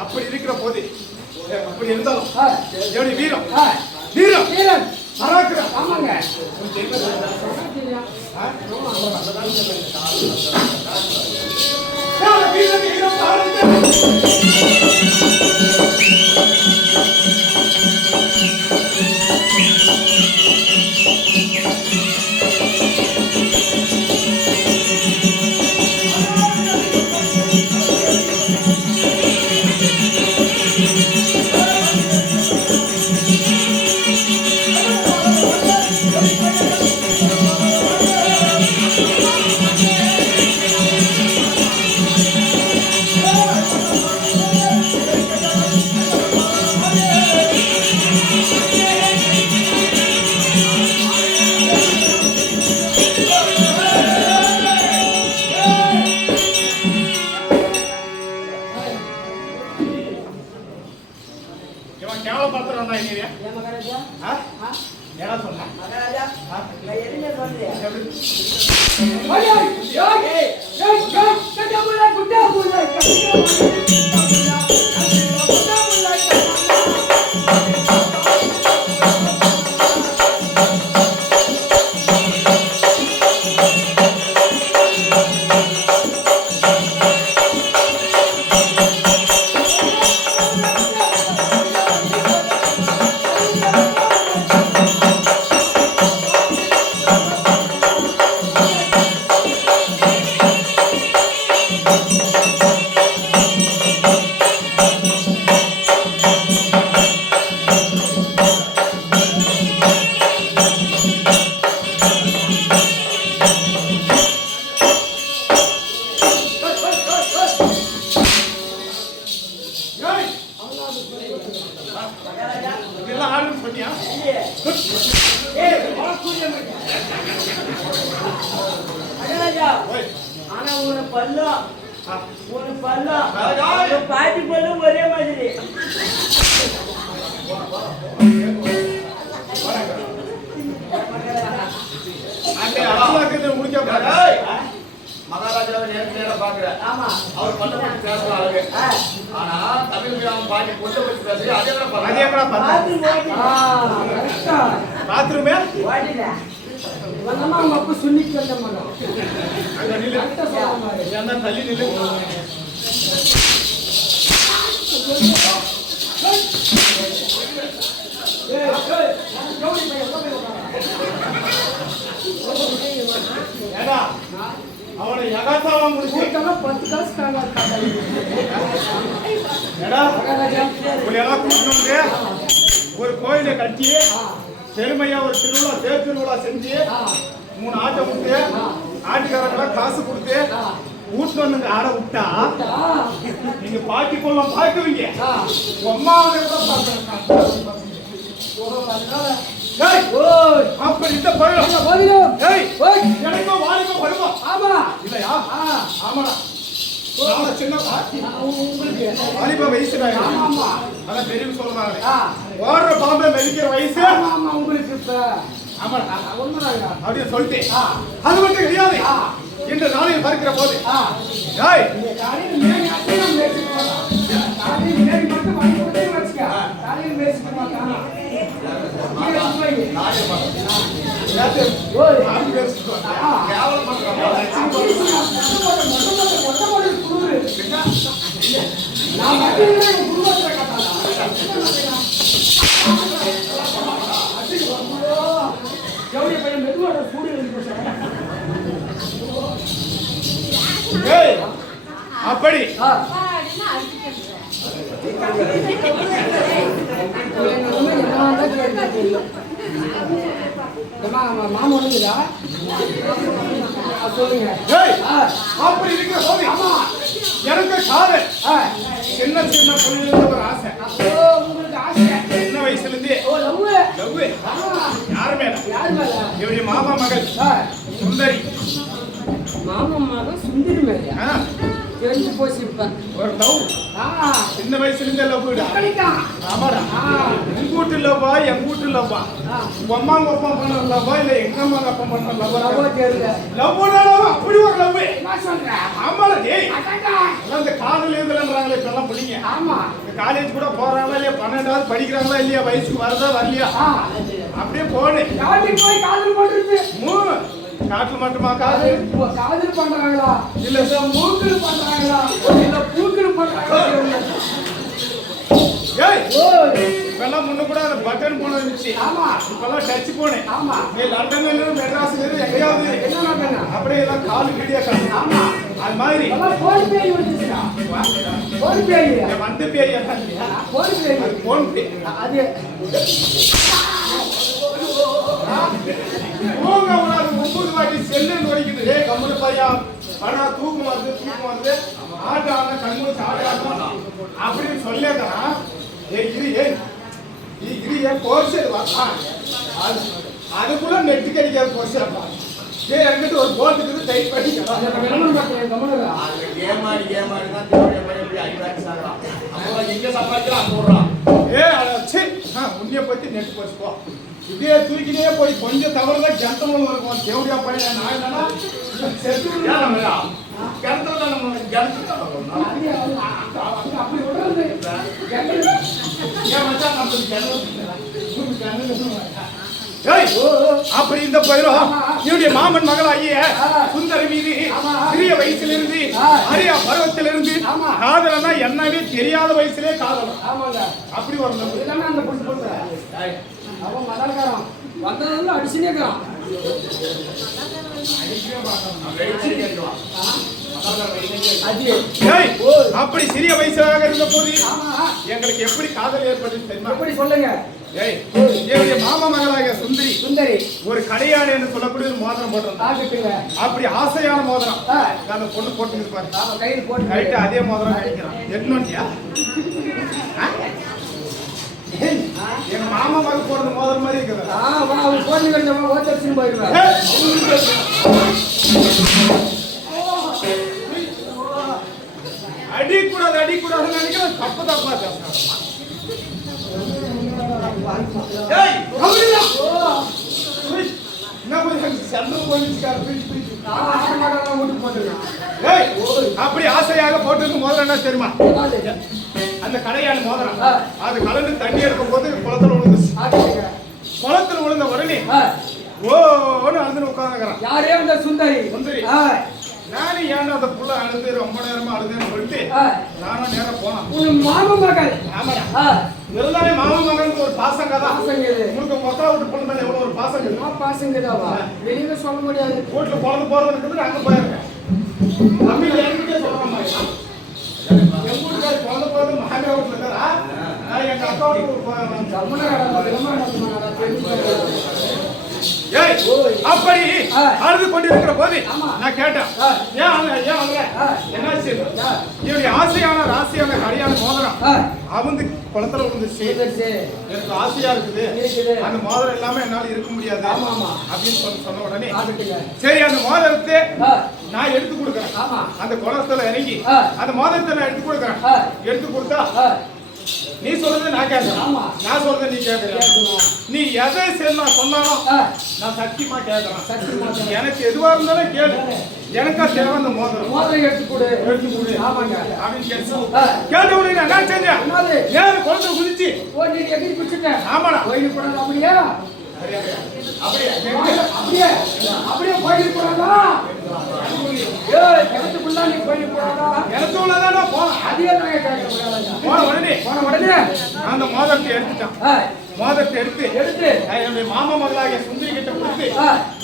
அப்படி இருக்கிற போது அப்படி இருந்தாலும் எப்படி வீரம் வீரம் வீரம் மறக்கற ஆமாங்க. வீரம் வீரம் ஆனா உன பல்லம் பாட்டி பல்லும் ஒரே மாதிரி. மகாராஜாவை நேரம் பாக்குறேன். அவர் பண்ண பத்தி பேசலாம் அழகு. ஆனா தமிழ் கிராமம் பாட்டி கொண்ட பத்தி பேசுறது அதே பாத்ரூமே வந்தமா அவங்க அப்பா சுன்னிக்கு வந்த மகன் அங்க நில்லு என்ன தள்ளி நில்லு. ஏடா அவனை யகாத்தாவா முடிச்சு 10 காசு காணா ஏடா புலியெல்லாம் கூட்டிட்டு ஒரு கோயிலை கட்டி பெருமையா ஒரு திருவிழா தேர் திருவிழா செஞ்சு 3 ஆட்டை விட்டு ஆட்டுக்காரங்களாம் காசு கொடுத்து வீட்டுல வந்துங்க ஆட விட்டா நீங்க பாட்டி கொள்ளம் பார்க்குவீங்க அம்மாவை அப்ப இந்த பழம் எனக்கும் வாலிபம் வருமா இல்லையா ஆமாடா சின்ன வாலிப வயசு அதான் பெரிய சொல்றாங்க ஓடுற பாம்பை மெதிக்கிற வயசு உங்களுக்கு அப்படின்னு சொல்லிட்டு அது மட்டும் கிடையாது இன்று நாளையில் பார்க்கிற போது அப்படி அப்படி இருக்கிற போது எனக்கு காதல் சின்ன சின்ன பொண்ணுல ஒரு ஆசை சின்ன வயசுல இருந்தே யாருமே இவருடைய மாமா மகள் சுந்தரி மாமா மகன் சுந்தரி மேலையா தெரிஞ்சு போச்சிருப்பேன் ஒரு லவ் சின்ன வயசுல இருந்தே லவ் ஆமாடா உங்க வீட்டு லவ்வா எங்க வீட்டு லவ்வா உங்க அம்மாங்க அப்பா பண்ண லவ்வா இல்ல எங்க அம்மாங்க அப்பா பண்ண லவ்வா அப்படி ஒரு லவ் ஆமாடா டேய் அந்த காதல் எழுதுறாங்களே இப்பெல்லாம் பிள்ளைங்க ஆமா காலேஜ் கூட போறாங்களா இல்லையா 12வது படிக்கிறாங்களா இல்லையா வயசுக்கு வரதா வரலையா அப்படியே போனேன் போய் காதல் பண்றது காட்டுல மட்டுமா காதல் பண்றாங்களா இல்ல மூக்கல் பண்றாங்களா இல்ல பூக்கல் பண்றாங்களா இப்பெல்லாம் முன்ன கூட அந்த பட்டன் போன இருந்துச்சு இப்பெல்லாம் டச் போனேன் நீ லண்டன்ல மெட்ராஸ்ல இருந்து எங்கேயாவது அப்படியே எல்லாம் காலு வீடியோ காட்டு அது மாதிரி வந்து பேய் போன் பே அது போங்க உனக்கு 9 வாட்டி செல்லுன்னு வரைக்குது கம்முனு பையா ஆனா தூக்கம் வருது ஆட்டான கண்ணு ஆட்டாட்டம் அப்படின்னு சொல்லேதான் கோர்ஸ் அதுக்குள்ள நெட்டு கிடைக்காது கோர்ஸ் என்கிட்ட ஒரு போட்டுக்கு டைப் பண்ணிக்கலாம் உன்னைய பத்தி நெட் போச்சுப்போ இதே தூக்கினே போய் கொஞ்சம் தவறுதான் ஜந்தமும் இருக்கும் தேவடியா பையன் நான் என்னன்னா அப்படி இந்த பயிரும் என்னுடைய மாமன் மகளாகிய சுந்தரி மீது சிறிய வயசிலிருந்து அரிய பருவத்திலிருந்து காதலனா என்னவே தெரியாத வயசுலே காதலம் அப்படி ஒரு அவன் மதக்காரன் வந்ததுல அடிச்சுனே இருக்கான் அப்படி சிறிய வயசாக இருந்த போது எங்களுக்கு எப்படி காதல் ஏற்பட்டது தெரியுமா? எப்படி சொல்லுங்க. என்னுடைய மாமா மகளாக சுந்தரி ஒரு கடையாடு என்று சொல்லக்கூடிய ஒரு மோதிரம் போட்டிருந்தாங்க. அப்படி ஆசையான மோதிரம் அந்த பொண்ணு போட்டு இருப்பாரு கையில் போட்டு கைட்டு அதே மோதிரம் கிடைக்கிறான். என்னோட்டியா எங்க மாமா மகள் போடுற மோதிரம் மாதிரி இருக்குது. அவன் போட்டு கட்டமா ஓட்டச்சின்னு போயிடுவான். அடிக்கூடாது நினைக்கிறேன். தப்பா அப்படி ஆசையாக போட்டு மோதிரம் என்ன தெரியுமா? அந்த கடையான மோதிரம் அது கலந்து தண்ணி எடுக்கும் போது குளத்துல விழுந்துச்சு. குளத்துல விழுந்த உடனே ஓன்னு அழுதுன்னு உட்காந்துக்கிறான். யாரே அந்த சுந்தரி நானும் ஏன்னா அந்த புள்ள அழுது ரொம்ப நேரமா அழுதுன்னு சொல்லிட்டு நானும் நேரம் போனேன். மாமா மகள் ஆமாடா இருந்தாலே மாமா மகனுக்கு ஒரு பாசங்க தான். உங்களுக்கு மொத்தம் விட்டு பொண்ணு மேல எவ்வளவு ஒரு பாசங்க பாசங்கதாவா வெளியில சொல்ல முடியாது. வீட்டுல குழந்தை போறது இருக்குது அங்க போயிருக்கேன். தமிழ் என்கிட்ட சொல்றேன் என் வீட்டுக்காரி குழந்தை போறது மகாங்க வீட்டுல இருக்கிறா. நான் எங்க அக்கா வீட்டுக்கு ஏய், அப்படி அழுது கொண்டிருக்கிற போது ஆமா. நான் கேட்டேன், ஏன் அழுற? என்னாச்சு? இவருடைய ஆசையான ராசியான கடியான மோதிரம் அவந்து குளத்துல விழுந்துச்சு. எனக்கு ஆசையா இருக்குது, அந்த மோதிரம் இல்லாம என்னால இருக்க முடியாது அப்படின்னு சொன்ன உடனே சரி அந்த மோதிரத்தை நான் எடுத்து கொடுக்குறேன். அந்த குளத்துல இறங்கி அந்த மோதிரத்தை நான் எடுத்து கொடுக்குறேன். எடுத்து கொடுத்தா நீ சொல்றது நான் கேட்கிறேன், நான் சொல்றது நீ கேட்கிற. நீ எதை நான் சொன்னாலும் நான் சத்தியமா கேட்கிறேன். எனக்கு எதுவா இருந்தாலும் கேளு, எனக்கா தேவை அந்த மோதிரம் எடுத்து கொடு அப்படின்னு கேட்ட உடனே நான் என்ன செஞ்சேன்? நேரம் குளத்துல குதிச்சு ஆமாடா அப்படியே போயிட்டு போறாதா? கிணத்துக்குள்ள நீ போயிட்டு போறாதா? எனக்கு உள்ளதானா போன அதே தான் கேட்க போன உடனே அந்த மோதிரத்தை எடுத்துட்டான். மோதிரத்தை எடுத்து என்னுடைய மாமா மகளாகிய சுந்தரி கிட்ட கொடுத்து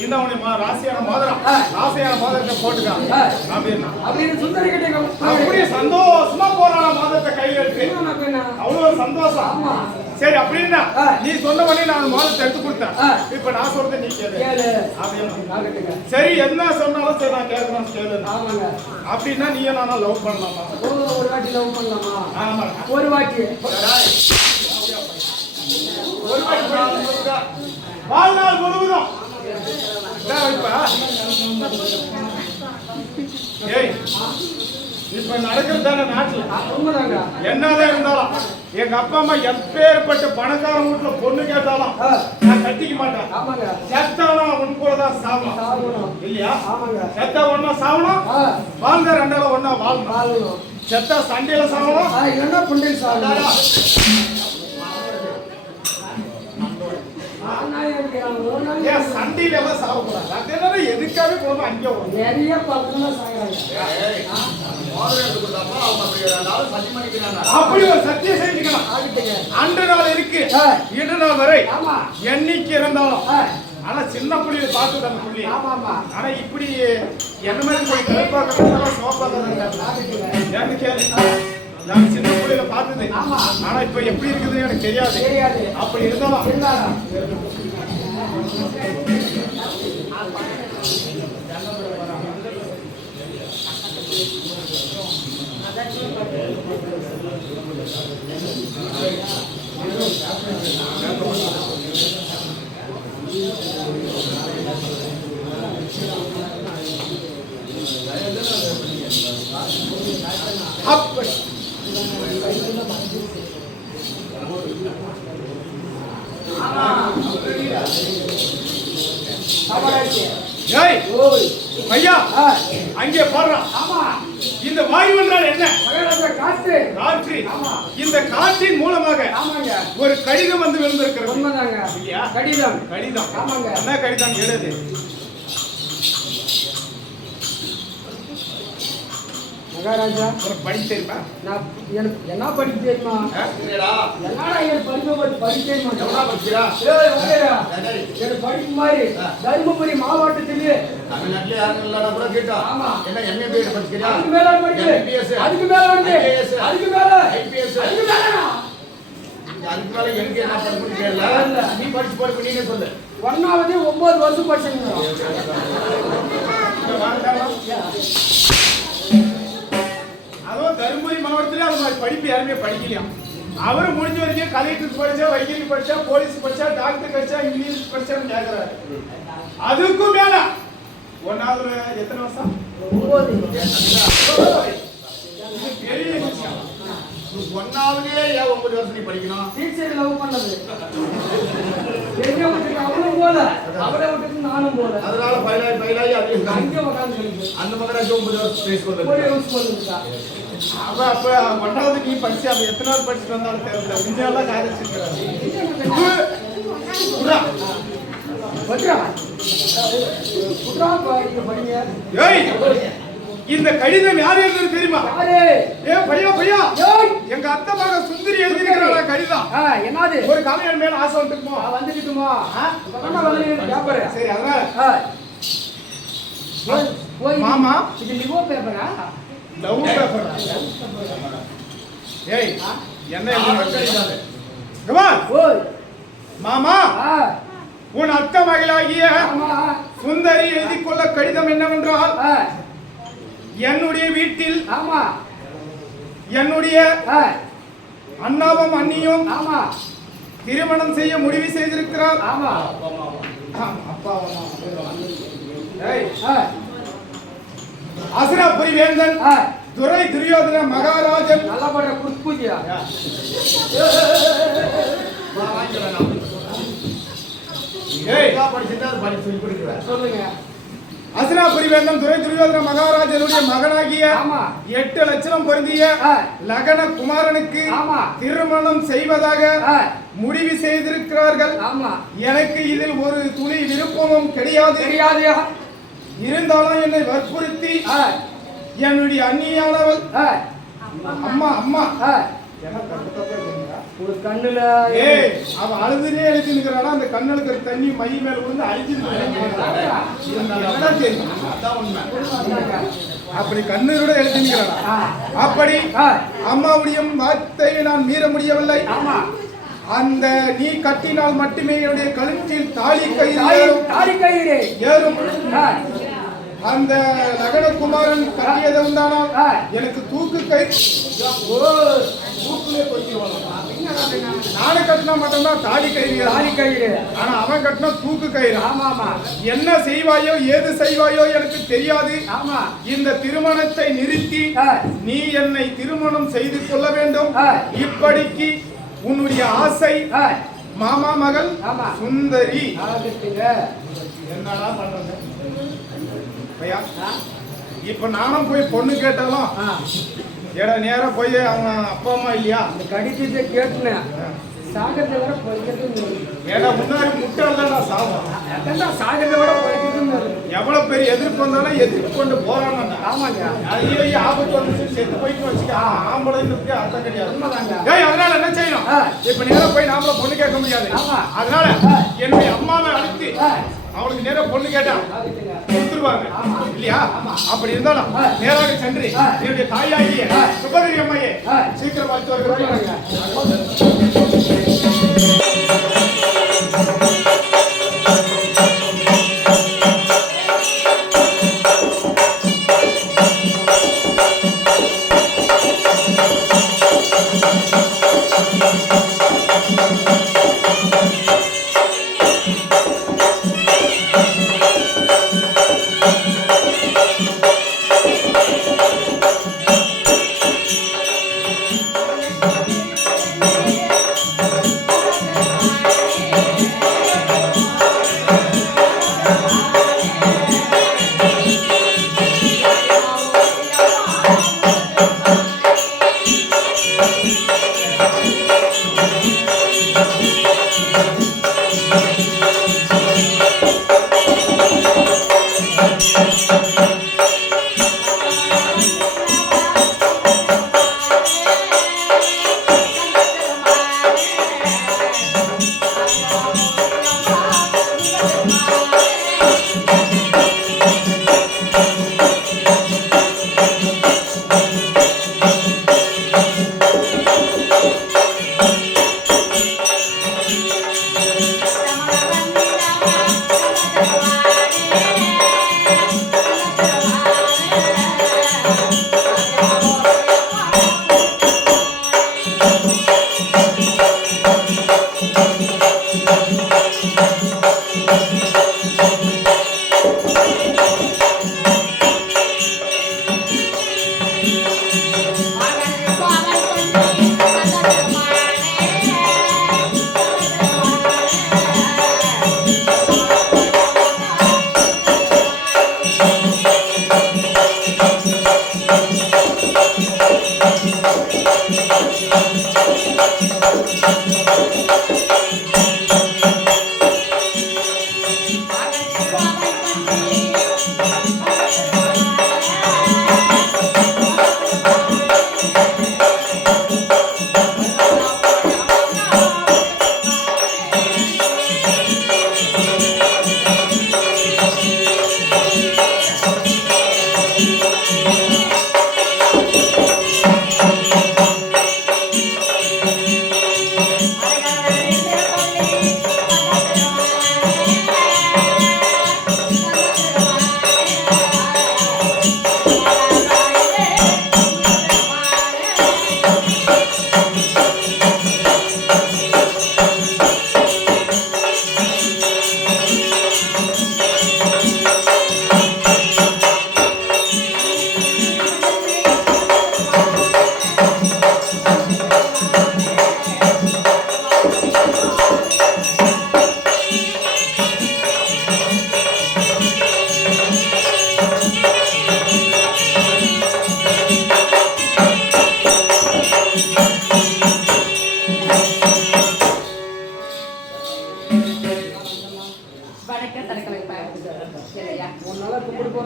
இந்த அவனுடைய ராசியான மோதிரம், ராசியான மோதிரத்தை போட்டுக்கான் அப்படின்னு சுந்தரி கிட்ட அப்படியே சந்தோஷமா போறான மோதிரத்தை கையில் எடுத்து அவ்வளவு சந்தோஷம். சரி அப்படின்னா நீ சொன்ன உடனே நான் மோதிரத்தை எடுத்து கொடுத்தேன். இப்ப நான் சொல்றதை நீ கேளு. சரி என்ன சொன்னாலும் சரி நான் கேட்கணும் கேளு. அப்படின்னா நீயும் நானும் லவ் பண்ணலாமா? ஒரு வாட்டி லவ் பண்ணலாமா? ஆமா ஒரு வாட்டி வாழ்நாள் முழுவதும் இப்ப நடக்கிறதான நாட்டுல என்னதான் இருந்தாலும் எங்க அப்பா அம்மா எப்பேற்பட்ட பணக்கார வீட்டுல பொண்ணு கேட்டாலும் நான் கட்டிக்க மாட்டேன். செத்தாலும் உன் கூட தான் சாகணும் இல்லையா? செத்தா ஒன்னா சாகணும், வாழ்ந்த ரெண்டால ஒன்னா வாழணும். செத்தா சண்டையில சாகணும், இல்லைன்னா புண்டையில் சாகணும். சண்டையில எல்லாம் சாகக்கூடாது. எதுக்காக கூட அங்கே நிறைய பக்கம் அப்படி ஒரு சத்தியம் செஞ்சுக்கலாம். அன்று நாள் இருக்கு இன்று நாள் வரை என்னைக்கு இருந்தாலும். ஆனா சின்ன புள்ளிய பார்த்து அந்த புள்ளி ஆனா இப்படி என்ன மாதிரி போய் கலப்பாக்க சோப்பாக்க கேளு. நான் சின்ன புள்ளியில பார்த்தது, ஆனா இப்ப எப்படி இருக்குதுன்னு எனக்கு தெரியாது. அப்படி இருந்தாலும் அப்படி ஐயா அங்கே பாடுறான். இந்த வாயு என்றால் என்ன? காற்று. காற்று. இந்த காற்றின் மூலமாக ஒரு கடிதம் வந்து விழுந்திருக்கிறது. உண்மைதாங்க. கடிதம். கடிதம். ஆமாங்க. என்ன கடிதம் எழுது? மகாராஜா உனக்கு படிக்க தெரியுமா? எனக்கு என்ன படிக்க தெரியுமா? என்னடா எனக்கு படிக்க தெரியுமா? எனக்கு படிப்பு மாதிரி தர்மபுரி மாவட்டத்திலே தமிழ்நாட்டிலே யாரும் இல்லடா கூட கேட்டோம். ஆமா. என்ன எம்ஏ படிச்சிருக்கியா? அதுக்கு மேல படிச்சு அதுக்கு மேல வந்து அதுக்கு மேல ஐபிஎஸ் அதுக்கு மேல அதுக்கு மேல எனக்கு என்ன படிப்பு கேளல. நீ படிச்சு போற நீங்க சொல்லு. ஒண்ணாவது 9 வருஷம் படிச்சீங்க. அதுவும் தருமபுரி மாவட்டத்திலே அது மாதிரி படிப்பு யாருமே படிக்கலையா? அவரு முடிஞ்ச வரைக்கும் கலெக்டர் படிச்சா, வைத்தியர் படிச்சா, போலீஸ் படிச்சா, டாக்டர் படிச்சா, இங்கிலீஷ் படிச்சான்னு கேட்கிறாரு. அதுக்கும் மேல ஒன்னாவது எத்தனை வருஷம்? 9. பெரிய விஷயம். ஒன்னாவதே 9 வருஷம் நீ படிக்கணும். டீச்சர் லவ் பண்ணது. என்ன விட்டு அவளும் போல, அவளை விட்டு நானும் போல. அதனால பைலாய் அது அங்கே உட்கார்ந்து அந்த மகராஜ் 9 வருஷம் பேஸ் ஒரு கொண்டு யூஸ் பண்ணுறா. அப்ப ஒன்னாவது நீ படிச்சு அவ எத்தனை நாள் படிச்சுட்டு வந்தாலும் தெரியல. இந்தியாவில் காலேஜ் இந்த கடிதம் யார் எழுதுறது தெரியுமா? ஏ பையா பையா, எங்க அத்தை மகன் சுந்தரி எழுதிருக்கிறாளா கடிதம். என்னது? ஒரு கலைஞர் மேல ஆசை வந்துட்டுமோ வந்துட்டுமோ? சரி அதனால மாமா இது லிவோ பேப்பரா? Love paper. ஏய் என்ன எழுதுறது? கமான் ஓய் மாமா, உன் அத்த மகளாகிய ஆமா சுந்தரி எழுதிக் கொள்ள கடிதம் என்னவென்றால், என்னுடைய வீட்டில் ஆமா என்னுடைய அண்ணாவும் அண்ணியும் ஆமா திருமணம் செய்ய முடிவு செய்திருக்கிறார். ஆமா அப்பா அசுராபுரி வேந்தன் துரை துரியோதன மகாராஜன் நல்லா பண்ற குற்பூஜியா சொல்லுங்க. அசுராபுரி வேந்தன் துரை துரியோதன மகாராஜனுடைய மகனாகிய ஆமா 8 லட்சம் பொருந்திய லகன குமாரனுக்கு ஆமா திருமணம் செய்வதாக முடிவு செய்திருக்கிறார்கள். ஆமா எனக்கு இதில் ஒரு துளி விருப்பமும் கிடையாது. தெரியாது. இருந்தாலும் என்னை வற்புறுத்தி என்னுடைய அண்ணியானவள் அம்மா அம்மா ஒரு கண்ணுல அவ அழுதுனே எழுதிருக்கிறாளா, அந்த கண்ணுக்கு தண்ணி மை மேல விழுந்து அழிஞ்சு அப்படி கண்ணீரோட எழுதிருக்கிறாளா. அப்படி அம்மாவுடைய வார்த்தையை நான் மீற முடியவில்லை. அந்த நீ கட்டினால் மட்டுமே என்னுடைய கழுத்தில் தாலி கயிறு ஏறும். அந்த லகனகுமாரன் கட்டியதும் தானா எனக்கு தூக்கு கயிறு நானே கட்டினா மட்டும்தான் தாலி கயிறு. ஆனா அவன் கட்டினா தூக்கு கயிறு. என்ன செய்வாயோ ஏது செய்வாயோ எனக்கு தெரியாது. இந்த திருமணத்தை நிறுத்தி நீ என்னை திருமணம் செய்து கொள்ள வேண்டும். இப்படிக்கு உன்னுடைய ஆசை மாமா மகள் சுந்தரி. என்னடா பண்றது இப்ப நானும் போய் பொண்ணு கேட்டாலும் நேரம் போய் அவங்க அப்பா அம்மா இல்லையா அந்த கடிதத்தை கேட்டுனேன். சாகத்தை விட படிக்கிறது முன்னாடி முட்டாள் தான் நான் சாவோம். சாகத்தை விட படிக்கிறது எவ்வளவு பெரிய எதிர்ப்பு வந்தாலும் எதிர்ப்பு கொண்டு போறாங்க. ஆமாங்க. ஐயோ ஆபத்து வந்து செத்து போயிட்டு வச்சுக்க ஆம்பளை இருக்கு அர்த்தம் கிடையாது. அதனால என்ன செய்யணும், இப்ப நேரம் போய் நாமளும் பொண்ணு கேட்க முடியாது. அதனால என்னுடைய அம்மாவை அழைத்து அவளுக்கு நேரம் பொண்ணு கேட்டா கொடுத்துருவாங்க இல்லையா. அப்படி இருந்தாலும் நேராக சென்று என்னுடைய தாயாகிய சுபதிரி அம்மையே சீக்கிரம் பார்த்து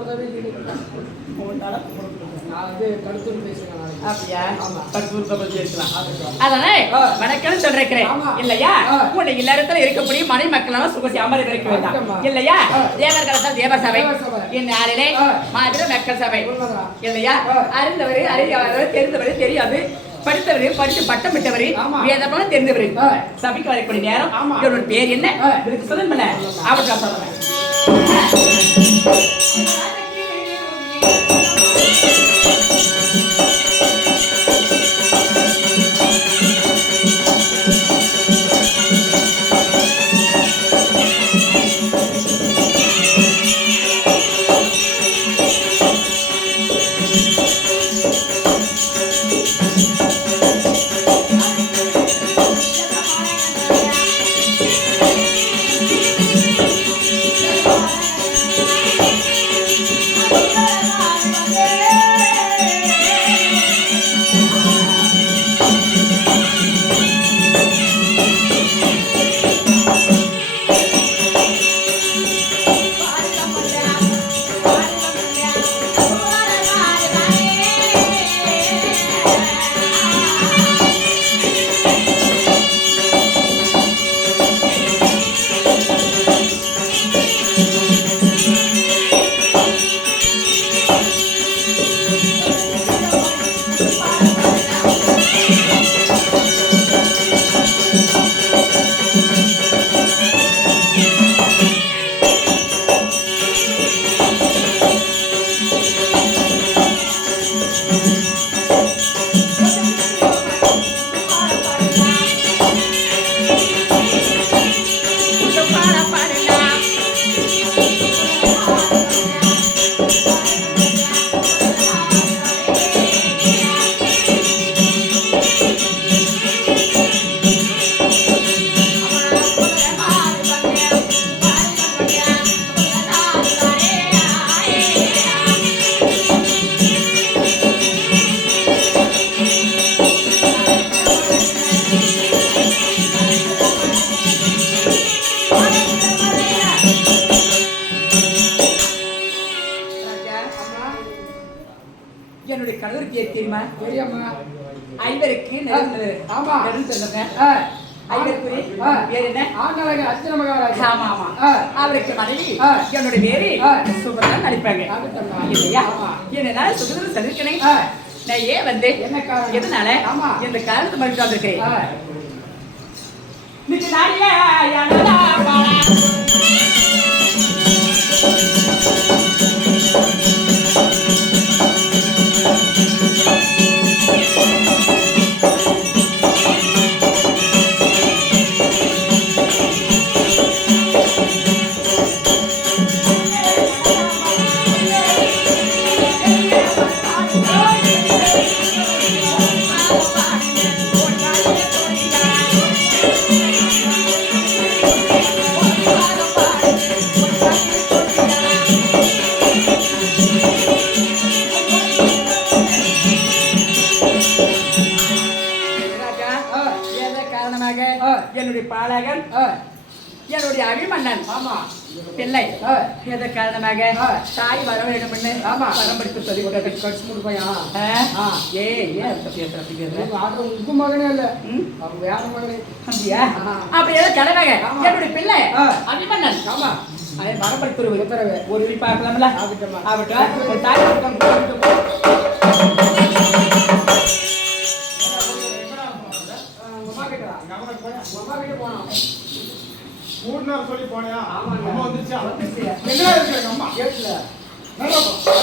சபை நான் வந்து கருத்தூர் பேசுறேன் நாளைக்கு. அப்படியா? ஆமா. கருத்தூர் பத்தி பேசலாம். அதுதான். அதானே வணக்கம் சொல்றேன் ஆமா. இல்லையா உன்னை எல்லாருக்கும் இருக்கக்கூடிய மனை மக்களான சுகசி அமர இருக்க வேண்டாம் ஆமா. இல்லையா தேவர்களால் தேவசபை தேவசபை. என் நாளிலே மாதிரி மக்கள் சபை உண்மைதான். இல்லையா அறிந்தவர் அறியாதவர் தெரிந்தவர் தெரியாது படித்தவர் படித்து பட்டம் பெற்றவர் ஆமா. வேதமெல்லாம் தெரிந்தவர் சபைக்கு வரக்கூடிய நேரம் ஆமா. இவரோட பேர் என்ன இதுக்கு சொல்லுங்க அவர்கிட்ட சொல்றேன் என்னுடைய கணவர் பேர் தெரியுமா பெரியம்மா. ஐவருக்கு ஆமா. ஐவருக்கு பேர் என்ன ஆண்டவங்க அர்ச்சன மகாராஜா. ஆமா ஆமா ஆ. அவருக்கு மனைவி ஆ. என்னுடைய பேரு ஆ. சுபதான் நடிப்பாங்க அதுதான்மா. இல்லையா ஆமா. என்னன்னா சுகதம் சொல்லிருக்கேன் ஆ. நான் ஏன் வந்து என்ன காரணம்? எதனால ஆமா. இந்த காரணத்தை மட்டும் வந்திருக்கேன் ஆ. இன்னைக்கு நாளில யானடா பாடா என்னுடைய பாலகன் என்னுடைய அபிமன்னன் ஆமா. பிள்ளை ஆ. எதன் காரணமாக தாய் வர வேண்டும் ஆமா. வரம்படுத்த சொல்லி கட்சி முடிப்பையா? பேசுறேன் உங்க மகனே இல்ல, அவங்க வேற மகனே. அப்படி ஏதோ கடமைங்க என்னுடைய பிள்ளை ஆ. அபிமன்னன் ஆமா. அவன் வரம்படுத்துறது உத்தரவு. ஒரு வழி பார்க்கலாம்ல ஆகட்டும்மா. ஆகட்டும் ஒரு தாய் கூட்டினார் சொல்லி போனியா? ஆமாங்க. அம்மா வந்துருச்சா? வந்துருச்சு. எங்க இருக்கு எங்க அம்மா? கேட்கல. நல்லா போ.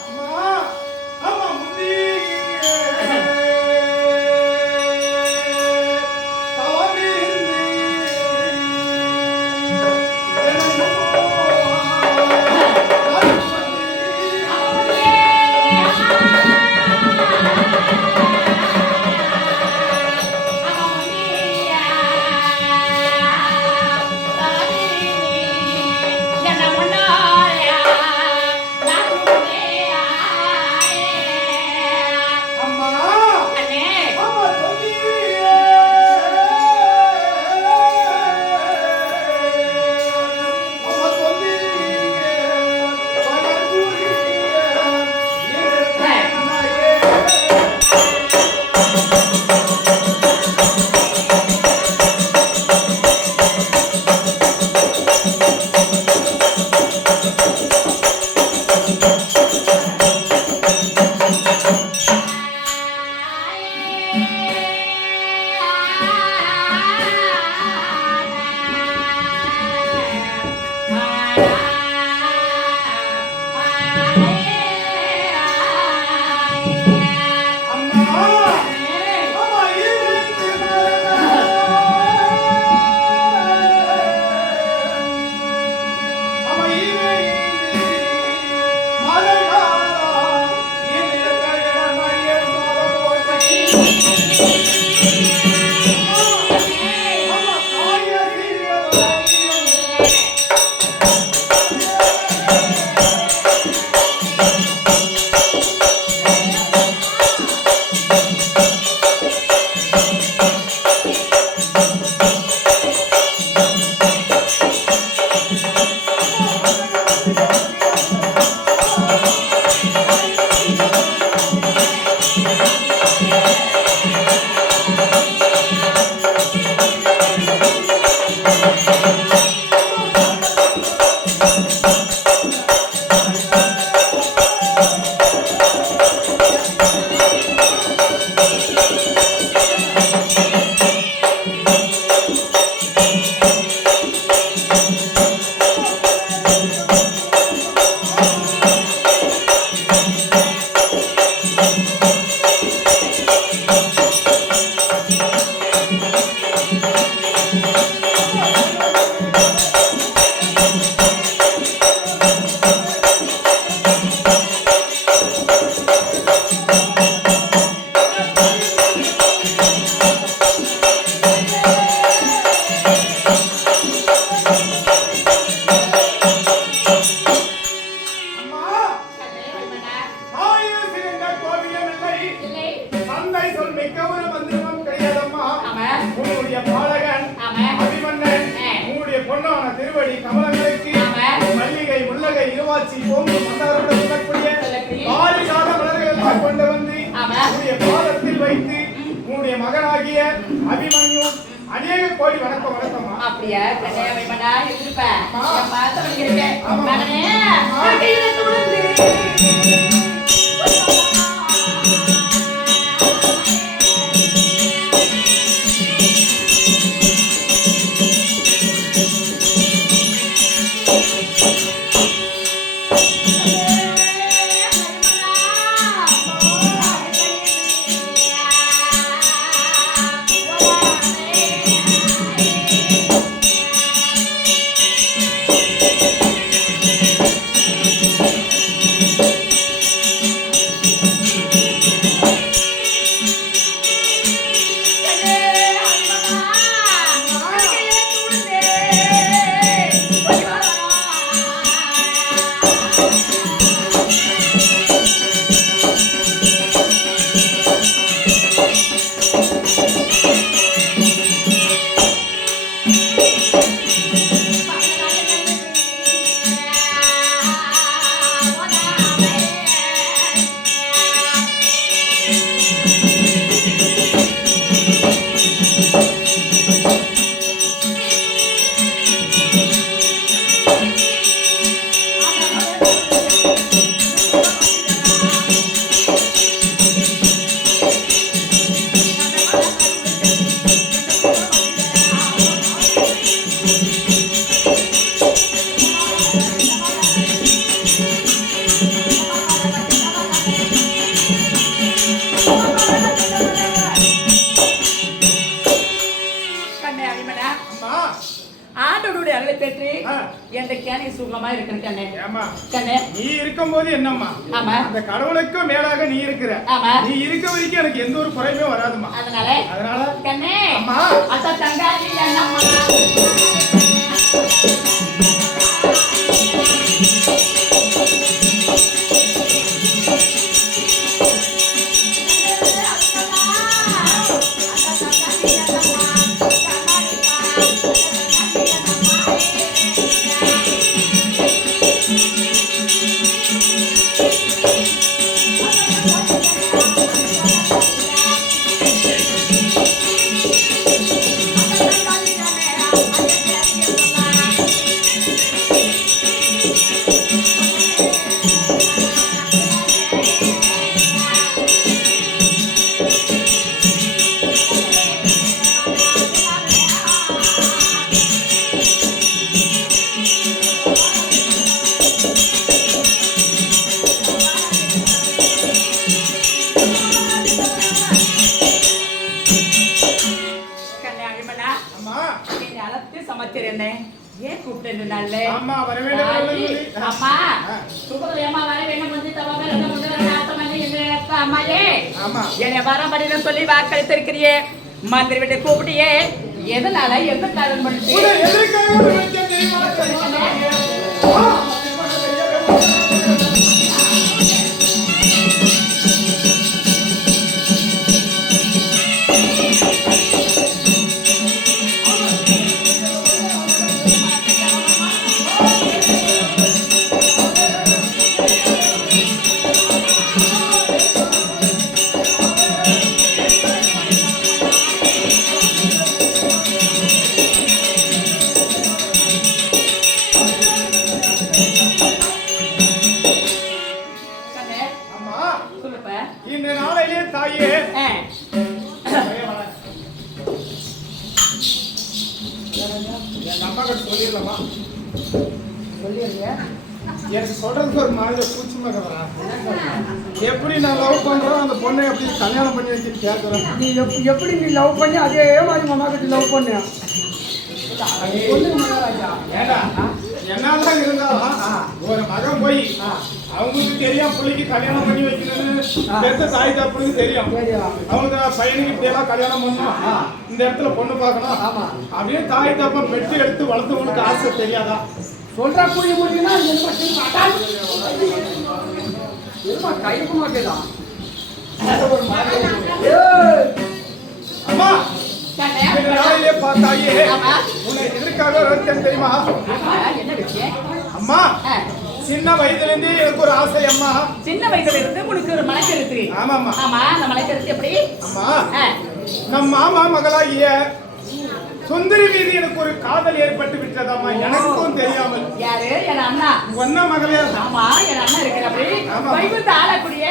அம்மா, அம்மா முந்தி ஆ இப்படி கமலங்களுக்கு மல்லிகை முள்ளகை இருவாச்சி ஓம்பு மந்தாரம் சொல்லக்கூடிய பாரிஜாத மலர்கள் எல்லாம் கொண்டு வந்து உன்னுடைய பாதத்தில் வைத்து உன்னுடைய மகனாகிய அபிமன்யு அநேக கோடி வணக்கம் வணக்கம்மா. அப்படியா கண்ணே அபிமனா இருப்ப நான் பார்த்து வந்திருக்கேன் மகனே கையில துளந்து ஆண்டோடைய அருளை பெற்று என்ற கேனை சுகமா இருக்கிற கண்ணே. ஏமா கண்ணே நீ இருக்கும்போது என்னம்மா ஆமா அந்த கடவுளுக்கும் மேலாக நீ இருக்கிற. ஆமா நீ இருக்க வரைக்கும் எனக்கு எந்த ஒரு குறையுமே வராதுமா. அதனால கண்ணே அம்மா அத்த தங்காதி என்னம்மா அம்மா வர வேண்டும். அம்மா சுபதியம்மா வர வேண்டும் வந்து தவமே ரெண்டு முன்ன நாத்தமனே என்ன அம்மாயே என்னை வரம்படின்னு சொல்லி வாக்களித்திருக்கிறியே மந்திரி விட்டு கூப்பிட்டியே எதனால எந்த காரணம் பண்ணிட்டு இந்த நாளையிலே தாயே என் அம்மா கிட்ட சொல்லிடலாமா? எனக்கு சொல்றதுக்கு ஒரு மாதிரி கூச்சமா இருக்கிறா. எப்படி நான் லவ் பண்றோம் அந்த பொண்ணை எப்படி கல்யாணம் பண்ணி வச்சு கேட்கறேன். நீ எப்படி நீ லவ் பண்ணி அதே மாதிரி அம்மா கிட்ட லவ் பண்ண ஏடா என்னதான் இருந்தாலும் ஒரு மகன் போய் அவங்களுக்கு தெரியும் பிள்ளைக்கு கல்யாணம் பண்ணி வைக்கணும்னு பெத்த தாய் தப்புன்னு தெரியும். அவங்க பையனுக்கு இப்படியெல்லாம் கல்யாணம் பண்ணணும், இந்த இடத்துல பொண்ணு பார்க்கணும் அப்படியே தாய் தப்ப பெற்று எடுத்து வளர்த்தவங்களுக்கு ஆசை தெரியாதா? சொல்ற புரிய முடியும்னா கைப்பு மாட்டேதான் அம்மா நாளிலே பார்த்தாயே ஆமா. உன்னை எதற்காக வருத்தம் தெரியுமா? ஆமா, என்ன விஷயம்? அம்மா ஆ, சின்ன வயதுல இருந்து எனக்கு ஒரு ஆசை அம்மா. சின்ன வயசுல இருந்து உனக்கு ஒரு மலைக்கருத்து. ஆமாம்மா. ஆமா, அந்த மலைக்கருத்து எப்படி? அம்மா ஆ, நம் மாமா மகளாகிய சுந்தரி மீது எனக்கு ஒரு காதல் ஏற்பட்டு விட்டதாம்மா, எனக்கும் தெரியாமல். யாரு? என் அண்ணா. ஒன்ன மகளே. ஆமா, என் அண்ணா இருக்கிறபடி ஆமா. வைகுந்த ஆளக்கூடிய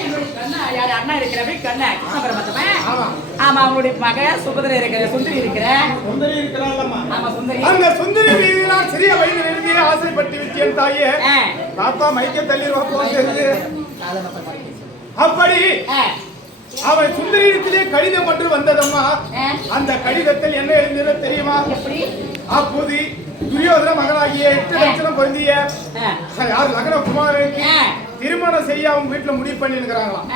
என்னுடைய கண்ணா, யாரு அண்ணா இருக்கிறபடி கண்ணா கிருஷ்ண பரமாத்மா. ஆமா. ஆமா, அவங்களுடைய மக சுபதிரை இருக்கிற சுந்தரி இருக்கிற. சுந்தரி இருக்கிறாள்மா. ஆமா, சுந்தரி. அந்த சுந்தரி மீது நான் சிறிய வயதில் இருந்தே ஆசைப்பட்டு விட்டேன் தாயே. ஆ. பாப்பா மைக்க தள்ளிடுவா போகிறது. அப்படி ஆ, அவன் சுந்தரியிடத்திலே கடிதம் ஒன்று வந்ததம்மா. ஆ. அந்த கடிதத்தில் என்ன எழுதியது தெரியுமா? எப்படி? அப்போது துரியோதன மகனாகிய 8 லட்சம் பொருந்திய யார் லக்ன குமாரனுக்கு திருமணம் செய்ய அவங்க வீட்டுல முடிவு பண்ணி இருக்கிறாங்களாம்.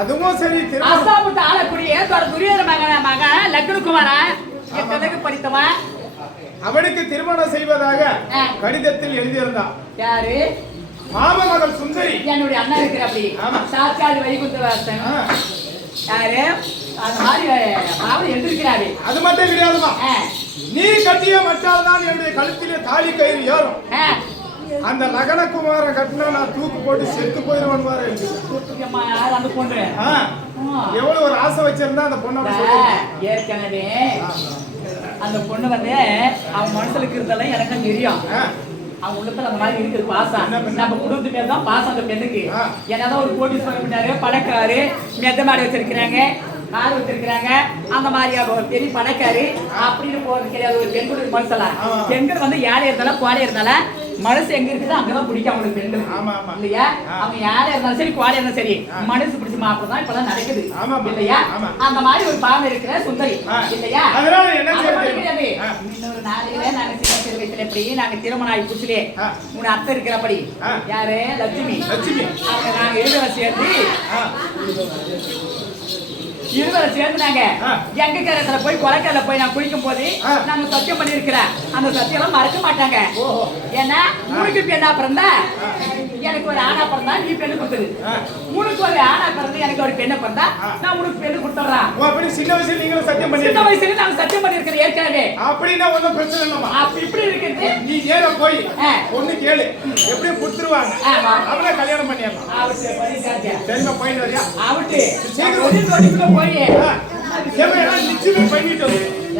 அதுவும் சரி, திருமணம் அசாமுட்டு ஆளக்கூடிய துரியோதன மகன் லக்னகுமாரா எத்தனைக்கு படித்தவன் அவனுக்கு திருமணம் செய்வதாக கடிதத்தில் எழுதியிருந்தான். யாரு? மாம மகள் சுந்தரி. என்னுடைய அண்ணா இருக்கிற அப்படி ஆமா. சாட்சாத் வைகுந்தவாசன். யாரு? அந்த மாதிரி பாவம் எழுதிருக்கிறாரு. அது மட்டும் கிடையாதுமா, நீ கட்டிய மட்டால் தான் என்னுடைய கழுத்திலே தாலி கயிறு ஏறும். அந்த லக்னகுமாரன் கட்டினா நான் தூக்கு போட்டு செத்து போயிடுவேன் பாரு. அந்த பொண்ணு எவ்வளவு ஒரு ஆசை வச்சிருந்தா அந்த பொண்ணோட ஏற்கனவே அந்த பொண்ணு வந்து அவன் மனசுல இருந்தாலும் எனக்கு தெரியும். அவங்க உள்ளத்துல அந்த மாதிரி இருக்குது பாசம். நம்ம குடும்பத்து பேர் தான் பாசம் அந்த பெண்ணுக்கு. என்னதான் ஒரு கோடீஸ்வரர் பண்ணாரு, பணக்காரு, மெத்த மாடு வச்சிருக்கிறாங்க, கார் வச்சிருக்கிறாங்க, அந்த மாதிரி ஒரு பெரிய பணக்காரு அப்படின்னு போறது கிடையாது. ஒரு பெண்களுடைய மனசுலாம் பெண்கள் வந்து ஏழை இருந்தாலும் கோழை இருந்தாலும் மனசு எங்க இருக்குது அங்கதான் பிடிக்கும் அவங்களுக்கு பெண்கள் இல்லையா? அவங்க யாரா இருந்தாலும் சரி கோழை இருந்தாலும் சரி மனசு பிடிச்ச மாப்பிள்ள தான் இப்பதான் நடக்குது இல்லையா? அந்த மாதிரி ஒரு பாவம் இருக்கிற சுந்தரி இல்லையா? இன்னொரு நாளையில நாங்க சின்ன சிறு வயசுல எப்படி நாங்க திருமணம் ஆகி புதுசுலே உங்க அத்தை இருக்கிறபடி யாரு? லட்சுமி. அவங்க நாங்க இருவரை சேர்ந்துனாங்க. எங்க கரத்துல போய் கொலைக்கடல போய் நான் குளிக்கும் போது நாங்க சத்தியம் பண்ணி இருக்கிறேன். அந்த சத்தியம் எல்லாம் மறக்க மாட்டாங்க. ஏன்னா உனக்கு பெண்ணா பிறந்தா எனக்கு ஒரு ஆணா பிறந்தா நீ பெண்ணு கொடுத்துரு, உனக்கு ஒரு ஆணா பிறந்து எனக்கு ஒரு பெண்ணை பிறந்தா நான் உனக்கு பெண்ணு கொடுத்துறேன். சின்ன வயசுல நீங்களும் சத்தியம் பண்ணி சின்ன வயசுல நாங்க சத்தியம் பண்ணி இருக்கிற ஏற்கனவே. அப்படின்னா ஒன்னும் பிரச்சனை இல்லம்மா. அப்ப இப்படி இருக்குது. நீ நேர போய் ஒண்ணு கேளு, எப்படியும் கொடுத்துருவாங்க. அவனை கல்யாணம் பண்ணிடலாம். அவட்டு பண்ணிட்டாங்க. சரிமா போயிட்டு வரியா? அவட்டு சீக்கிரம் போய் நிச்சயமே பண்ணிட்டு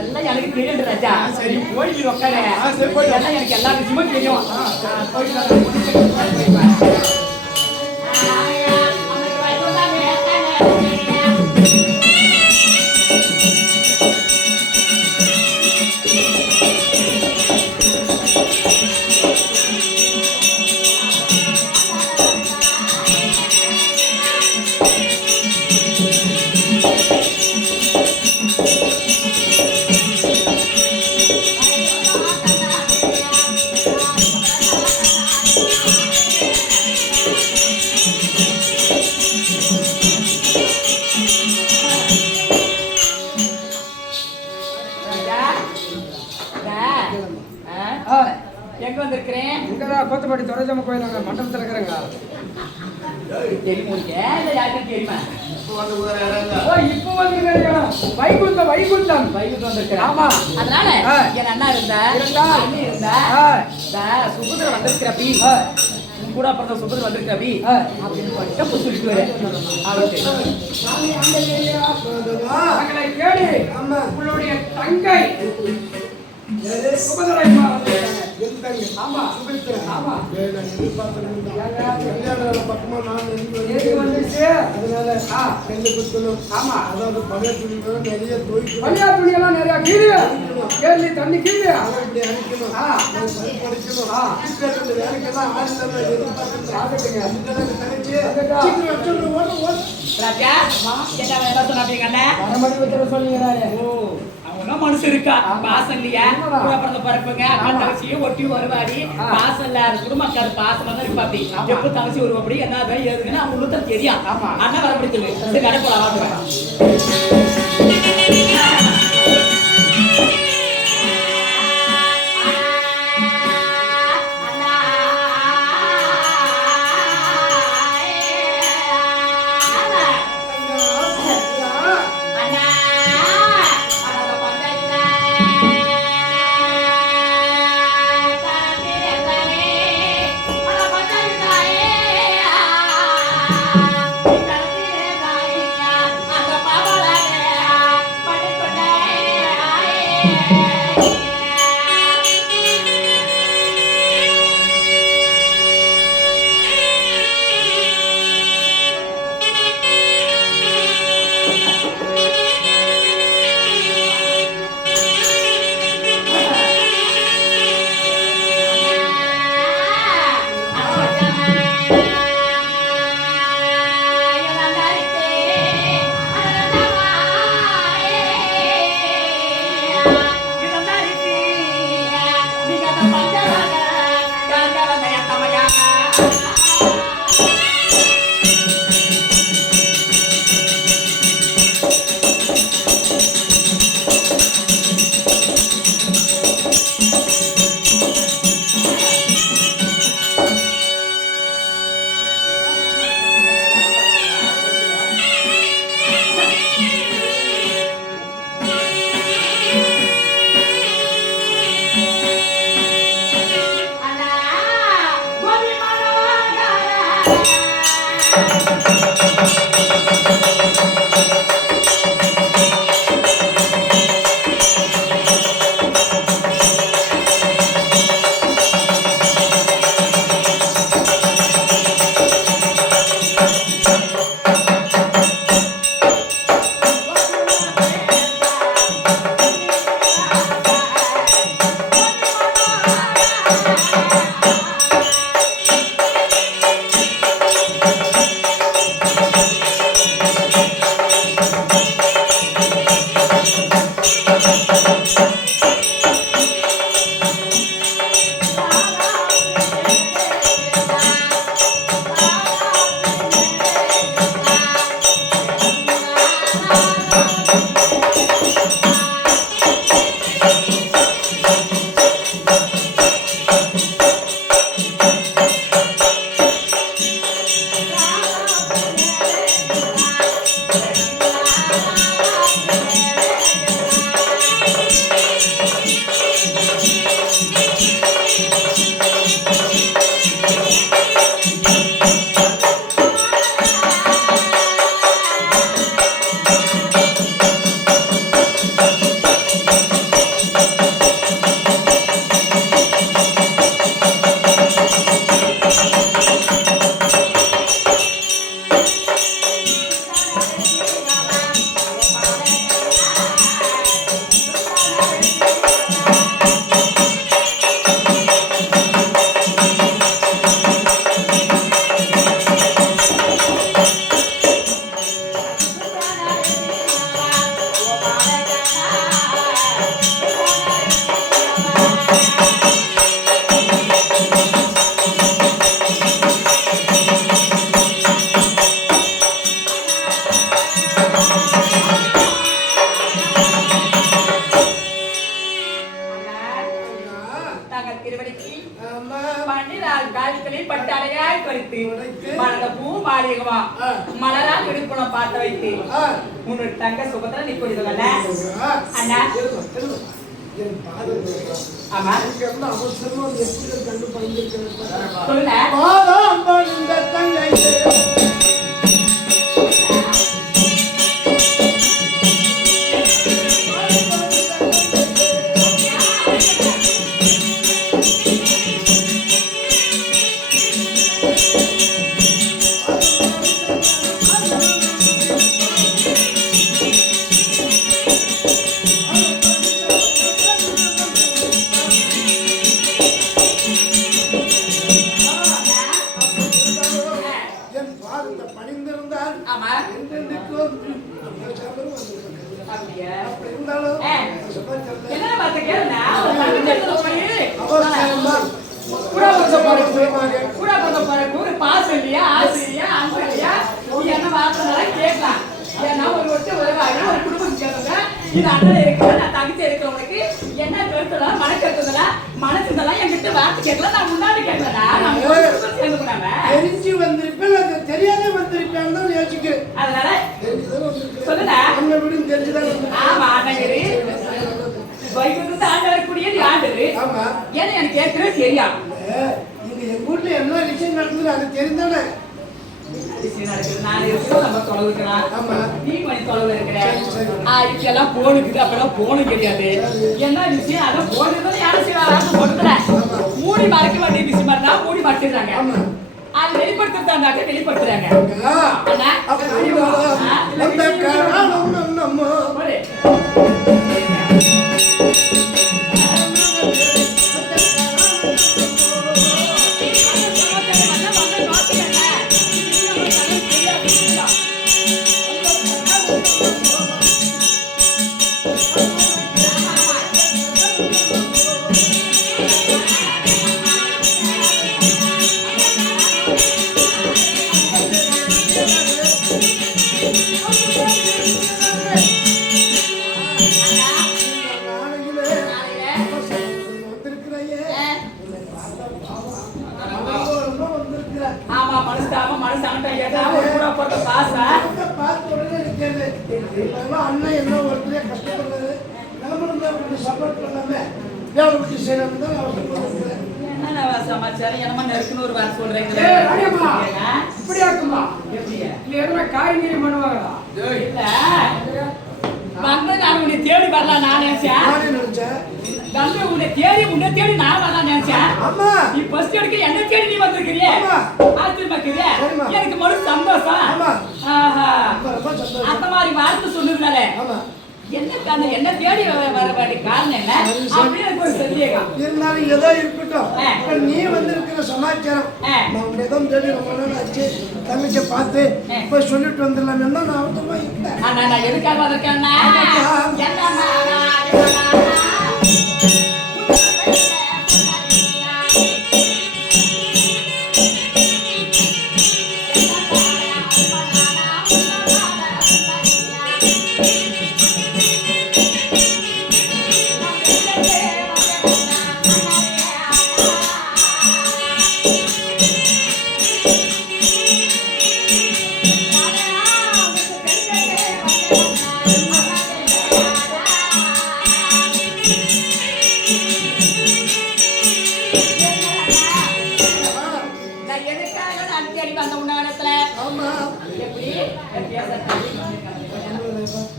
எல்லாம் எனக்கு தெரியும் ராஜா. சரி போய் நீ உட்காரு. எல்லாம் எனக்கு எல்லா விஷயமும் தெரியும். எங்க வந்திருக்கிறேன்? இங்கதான் கோத்தப்பட்டி துரைஜாம கோயில் அங்க மண்டபத்துல இருக்கிறேங்க. தெரியுமா? யாருக்கும் தெரியுமா? இப்போ வந்து வைகுண்டம் வைகுண்டம் வைகுண்டம் வந்திருக்கிறேன். ஆமா. அதனால என் அண்ணா இருந்தா அண்ணி இருந்தா சுபுதிர வந்திருக்கிற அப்படி கூட பிறந்த சுபுதிர வந்திருக்கிற அப்படி அப்படின்னு பண்ணிட்டு சொல்லிட்டு வரேன். உங்களுடைய தங்கை சுபதிரை ஆமா ஆமா பக்கமா நான் வந்துச்சு. அதனால ரெண்டு குத்தணும். ஆமா, அதாவது பழைய துணிகளும் நிறைய பழைய துணியெல்லாம் நிறைய கீழே கேள்வி தண்ணி கீழே இப்படி அடிக்கணும், படிக்கணும். வேலைக்கெல்லாம் ஆளுநர் எதிர்பார்த்துங்க. ராஜா என்ன வேலை சொன்னாங்க? அரைமணி வச்சு சொல்லுங்கிறாரு. அவங்க மனசு இருக்கா? பாசம் இல்லையா? கூட பிறந்த பரப்புங்க அக்கா தங்கச்சியும் ஒட்டி வருவாடி. பாசம் இல்லாத குடும்பக்கார பாசமா தான் இருப்பா. அப்படி எப்ப தங்கச்சி வருவப்படி என்ன ஏதுன்னு அவங்களுக்கு தெரியும். அண்ணா வரப்படி சொல்லு. சரி கடை போல வாங்குவேன். மலரால் விடுப்புணம் பார்த்து வைத்து உன்னோட தங்க சுகத்துல நீ குடிதல்ல அண்ணா ஆமா சொல்லுங்க தெரியாத வந்திருப்பேன் தான் யோசிக்கிறேன். அதனால சொல்லுங்க. தெரிஞ்சுதான் ஆமா. ஏன்னா எனக்கு ஏற்கனவே தெரியும். இங்க எங்க வீட்டுல என்ன விஷயம் நடந்தது அது தெரிந்தானே. நான் இருக்கிறோம், நம்ம தொலைவு இருக்கிறோம். ஆமா. நீ கொஞ்சம் தொலைவுல இருக்கிற. சரி, சரி. இப்பெல்லாம் போன் இருக்குது, அப்பெல்லாம் போனும் கிடையாது. என்ன விஷயம்? அதை போன் இருந்தாலும் யாரும் செய்வாங்க கொடுக்கல. மூடி மறைக்க வேண்டிய விஷயம் இருந்தா மூடி மறைச்சிடுறாங்க. ஆமா. அது வெளிப்படுத்துறாங்க, வெளிப்படுத்துறாங்க. அண்ணா, அப்ப அந்த காரணம் நம்ம போடு. ஆமா, மனசாம அண்ணன் என்ன ஒருத்தரே கஷ்டப்படுறது நம்மளும் சப்போர்ட் பண்ணாம என்ன சமாச்சாரம்? என்னமா நெருக்குன்னு ஒரு வார்த்தை சொல்றீங்க. இப்படி ஆக்குமா? இல்ல எதுனா காய்கறி பண்ணுவாங்களா? இல்ல வந்து நான் உன்னை தேடி வரலாம் நான் நினைச்சேன். வந்து உன்னை தேடி நான் வரலாம் நினைச்சேன். நீ ஃபர்ஸ்ட் எடுக்க என்ன தேடி நீ வந்திருக்கிறியே. ஆச்சரியமாக்குறியே. எனக்கு மறு சந்தோஷம். அந்த மாதிரி வார்த்தை சொன்னதுனால என்ன காரணம்? என்ன தேடி வர வேண்டிய காரணம் என்ன அப்படின்னு எனக்கு ஒரு சந்தேகம். இருந்தாலும் ஏதோ இருக்கட்டும். நீ வந்திருக்கிற சமாச்சாரம் நான் ஏதோ தேடி ரொம்ப நாள் ஆச்சு. தங்கச்சியை பார்த்து இப்ப சொல்லிட்டு வந்துடலாம் என்ன நான் அவசரமா இருந்தேன். நான் எதுக்காக வந்திருக்கேன்னா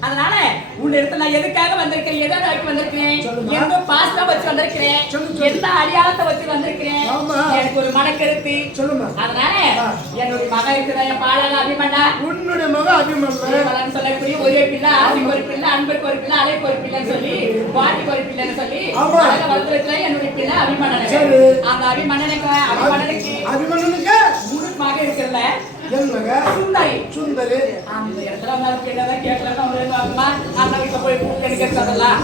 அதனால உன் இடத்துல நான் எதுக்காக வந்திருக்கேன், எதாவது வந்திருக்கேன், எந்த பாஸ்தா வச்சு வந்திருக்கிறேன், எந்த அடையாளத்தை வச்சு வந்திருக்கிறேன், எனக்கு ஒரு மனக்கருத்து சொல்லுமா. அதனால என்னுடைய மக இருக்கிற என் பாலாக அபிமன்னா, உன்னுடைய மக அபிமன்னா சொல்லக்கூடிய ஒரே பிள்ளை, ஆசிக்கு ஒரு பிள்ளை, அன்புக்கு ஒரு பிள்ளை, அலைக்கு ஒரு பிள்ளைன்னு சொல்லி, பாட்டிக்கு ஒரு பிள்ளைன்னு சொல்லி வந்திருக்கிற என்னுடைய பிள்ளை அபிமன்னனுக்கு. அந்த அபிமன்னனுக்கு முழு மக இருக்கிறத சுந்தரி அந்த இடத்துல கேட்டதான் கேட்கலாம். அந்த வீட்டுல போய் எனக்கு எடுத்ததெல்லாம்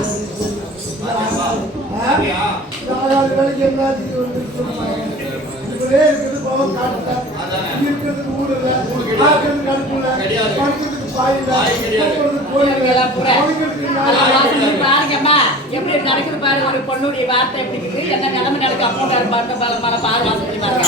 பாருங்கம்மா எப்படி நடக்குது பாருங்க. ஒரு பொண்ணுடைய வார்த்தை எப்படி இருக்குது, என்ன நிலைமை நடக்கு அமௌண்ட் பாருங்க, பாரு வாசம் பண்ணி பாருங்க.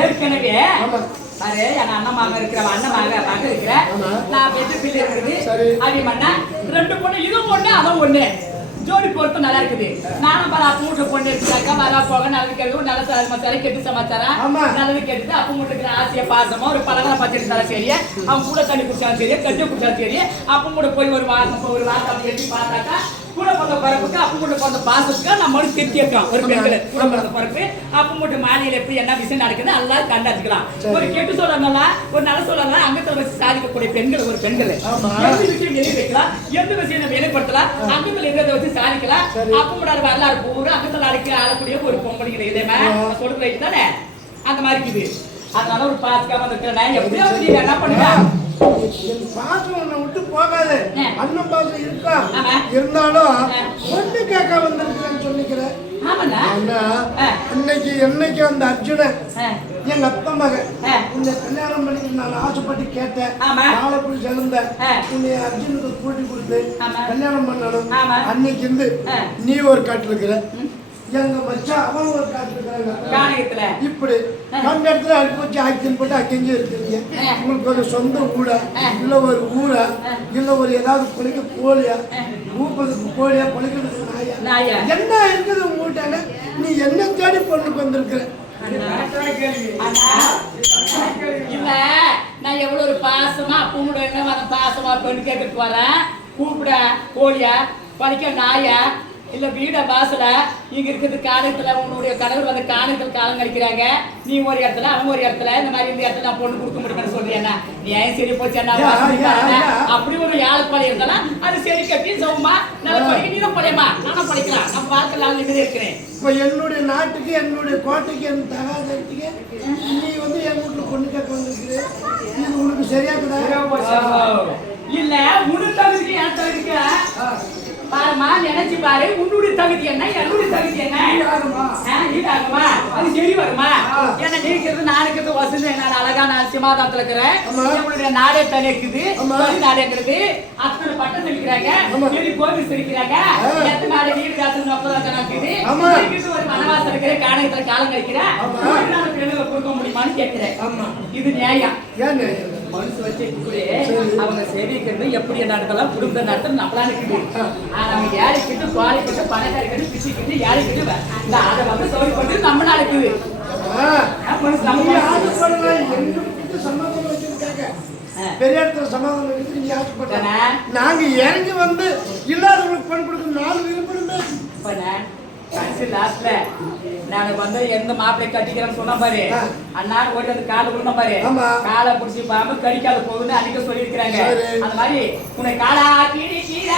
ஏற்கனவே அரே என் அண்ணமாக இருக்கிற அண்ணமாக பார்க்க இருக்கிற நான் பெற்ற பிள்ளை இருக்குது அபிமன்னா, ரெண்டு பொண்ணு இதுவும் ஒண்ணு அதுவும் ஒண்ணு ஜோடி பொறுத்து நல்லா இருக்குது. நானும் பல அப்ப மூட்டை பொண்ணு எடுத்துக்காக்கா வரா போக நல்லது கேட்கு நல்ல சமாச்சாரம் கெட்டு சமாச்சாரம் நல்லது கேட்டுட்டு அப்ப மூட்டுக்கிற ஆசைய பாசமா ஒரு பலகாரம் பச்சை எடுத்தாலும் சரி, அவங்க கூட தண்ணி குடிச்சாலும் சரி, கட்டி குடிச்சாலும் சரி, அப்ப கூட போய் ஒரு வாரம் அப்படி எடுத்து பார்த்தாக்கா கூட பிறந்த பரப்புக்கு அப்ப கூட பிறந்த பாசத்துக்கு நம்மளும் திருத்தி இருக்கோம். ஒரு பெண்கள் கூட பிறந்த பரப்பு அப்ப மட்டும் மாலையில எப்படி என்ன விஷயம் நடக்குது எல்லாரும் கண்டாச்சுக்கலாம். ஒரு கெட்டு சொல்லலாம், ஒரு நல்ல சொல்லலாம், அங்கத்துல வச்சு சாதிக்கக்கூடிய பெண்கள் ஒரு பெண்கள் எந்த விஷயம் வெளியே வைக்கலாம், எந்த விஷயம் நம்ம வெளிப்படுத்தலாம், அங்கத்துல இருக்கிறத வச்சு சாதிக்கலாம். அப்ப முன்னாடி வரலாறு பூரா அங்கத்துல ஆளக்கூடிய ஒரு பொம்பளைங்க இதே மாதிரி சொல்றது தானே அந்த மாதிரி இருக்குது. அதனால ஒரு பாத்துக்காம இருக்கிறேன். எப்படியாவது நீங்க என்ன பண்ணுங்க, பாசம் உன்னை விட்டு போகாது. அண்ணன் பாசம் இருக்கா இருந்தாலும் பொண்ணு கேட்க வந்திருக்கிறேன்னு சொல்லிக்கிறேன். ஆமாண்ணா. ஆனா, ஆ. என்னைக்கு அந்த அர்ஜுனன் ஆ. எங்க அப்பா மகன் ஆ. இந்த கல்யாணம் பண்ணி நான் ஆசைப்பட்டு கேட்டேன். ஆமா. ஆலப்புழி சேர்ந்தேன். ஆ. உன்னை அர்ஜுனுக்கு கூட்டி கொடுத்து ஆமா. கல்யாணம் பண்ணணும். ஆமா. அன்னைக்கு இருந்து ஆ. நீ ஒரு காட்டுல இருக்கிற, எங்க மச்சான் அவன் ஒரு காட்டுல இருக்கிறாங்க. காணியத்துல இப்படி அந்த இடத்துல அடிப்பூச்சி ஆக்சின் போட்டு அங்கேயும் இருக்கிறீங்க. உங்களுக்கு ஒரு சொந்த ஊடா இல்ல ஒரு ஊரா இல்ல ஒரு ஏதாவது பொழைக்க கோழியா, ஊப்பதுக்கு கோழியா, பொழைக்கிறதுக்கு நாயா, நாயா. என்ன இருக்குது உங்கள்கிட்ட? நீ என்ன தேடி பொண்ணுக்கு வந்திருக்கிற? அண்ணா, இல்ல நான் எவ்வளவு ஒரு பாசமா பூமுட என்ன வர பாசமா பெண்ணு கேட்கறதுக்கு வரேன். கூப்பிட கோழியா, பறிக்க நாயா, இல்ல வீட வாசல இங்க இருக்குது காலத்துல உன்னுடைய கணவர் வந்து காலங்கள் காலம் கழிக்கிறாங்க. நீ ஒரு இடத்துல அவங்க ஒரு இடத்துல இந்த மாதிரி இந்த இடத்துல நான் பொண்ணு கொடுக்க முடியும்னு சொல்றேன்னா நீ ஏன் சரி போச்சு அப்படி ஒரு யாழப்பாளையம் இருந்தாலும் அது சரி கட்டி சௌமா நல்லா படிக்க நீனும் பழையமா நானும் படிக்கலாம். நம்ம வாழ்க்கை நான் நிம்மதி இருக்கிறேன். இப்ப என்னுடைய நாட்டுக்கு என்னுடைய கோட்டைக்கு என் தகாதத்துக்கு நீ வந்து என் வீட்டுல பொண்ணு கேட்க வந்திருக்குது. இது உனக்கு சரியாக்குதா? இல்ல உனக்கு தகுதிக்கு என் தகுதிக்கு பாருமா, நினைச்சு பாரு. உன்னுடைய தகுதி என்ன, என்னுடைய தகுதி என்ன? ஈடாகுமா? அது சரி வருமா? என்ன நீக்கிறது நானுக்கு வசதி. நான் அழகா நான் சிமாதானத்துல இருக்கிறேன். என்னுடைய நாடே தனிக்குது, நாடே இருக்கிறது. அத்தனை பட்டம் செலுக்கிறாங்க, கோவில் செலுக்கிறாங்க. எத்தனை நாடு வீடு காசு 30 நடக்குது. ஒரு வனவாசம் இருக்கிற காணகத்துல காலம் கழிக்கிறேன். கொடுக்க முடியுமான்னு கேட்கிறேன். இது நியாயம். மனசு வச்சு அவங்க சேவிக்கிறது எப்படி நடத்தலாம், குடும்ப நடத்தலாம் நம்மளால இருக்குது. அவங்க ஏழைக்கிட்டு பாலிக்கிட்டு பணக்காரிக்கிட்டு பிச்சுக்கிட்டு ஏழைக்கிட்டு அதை வந்து சோழி பண்ணி நம்மளால இருக்குது. பெரிய இடத்துல சமாதானம் இருக்கு. நீ ஆசைப்பட்ட நாங்க இறங்கி வந்து இல்லாதவங்களுக்கு பணம் கொடுக்க 4 விரும்பணுமே. கடைசி லாஸ்ட்ல நான் வந்து எந்த மாப்பிள்ளை கட்டிக்கிறேன்னு சொன்ன பாரு, அண்ணா ஓடி வந்து காலை விழுந்த பாரு, காலை பிடிச்சி பாம்பு கடிக்காத போகுதுன்னு அன்னைக்கு சொல்லியிருக்கிறாங்க. அந்த மாதிரி உன்னை காலா கீழே கீழே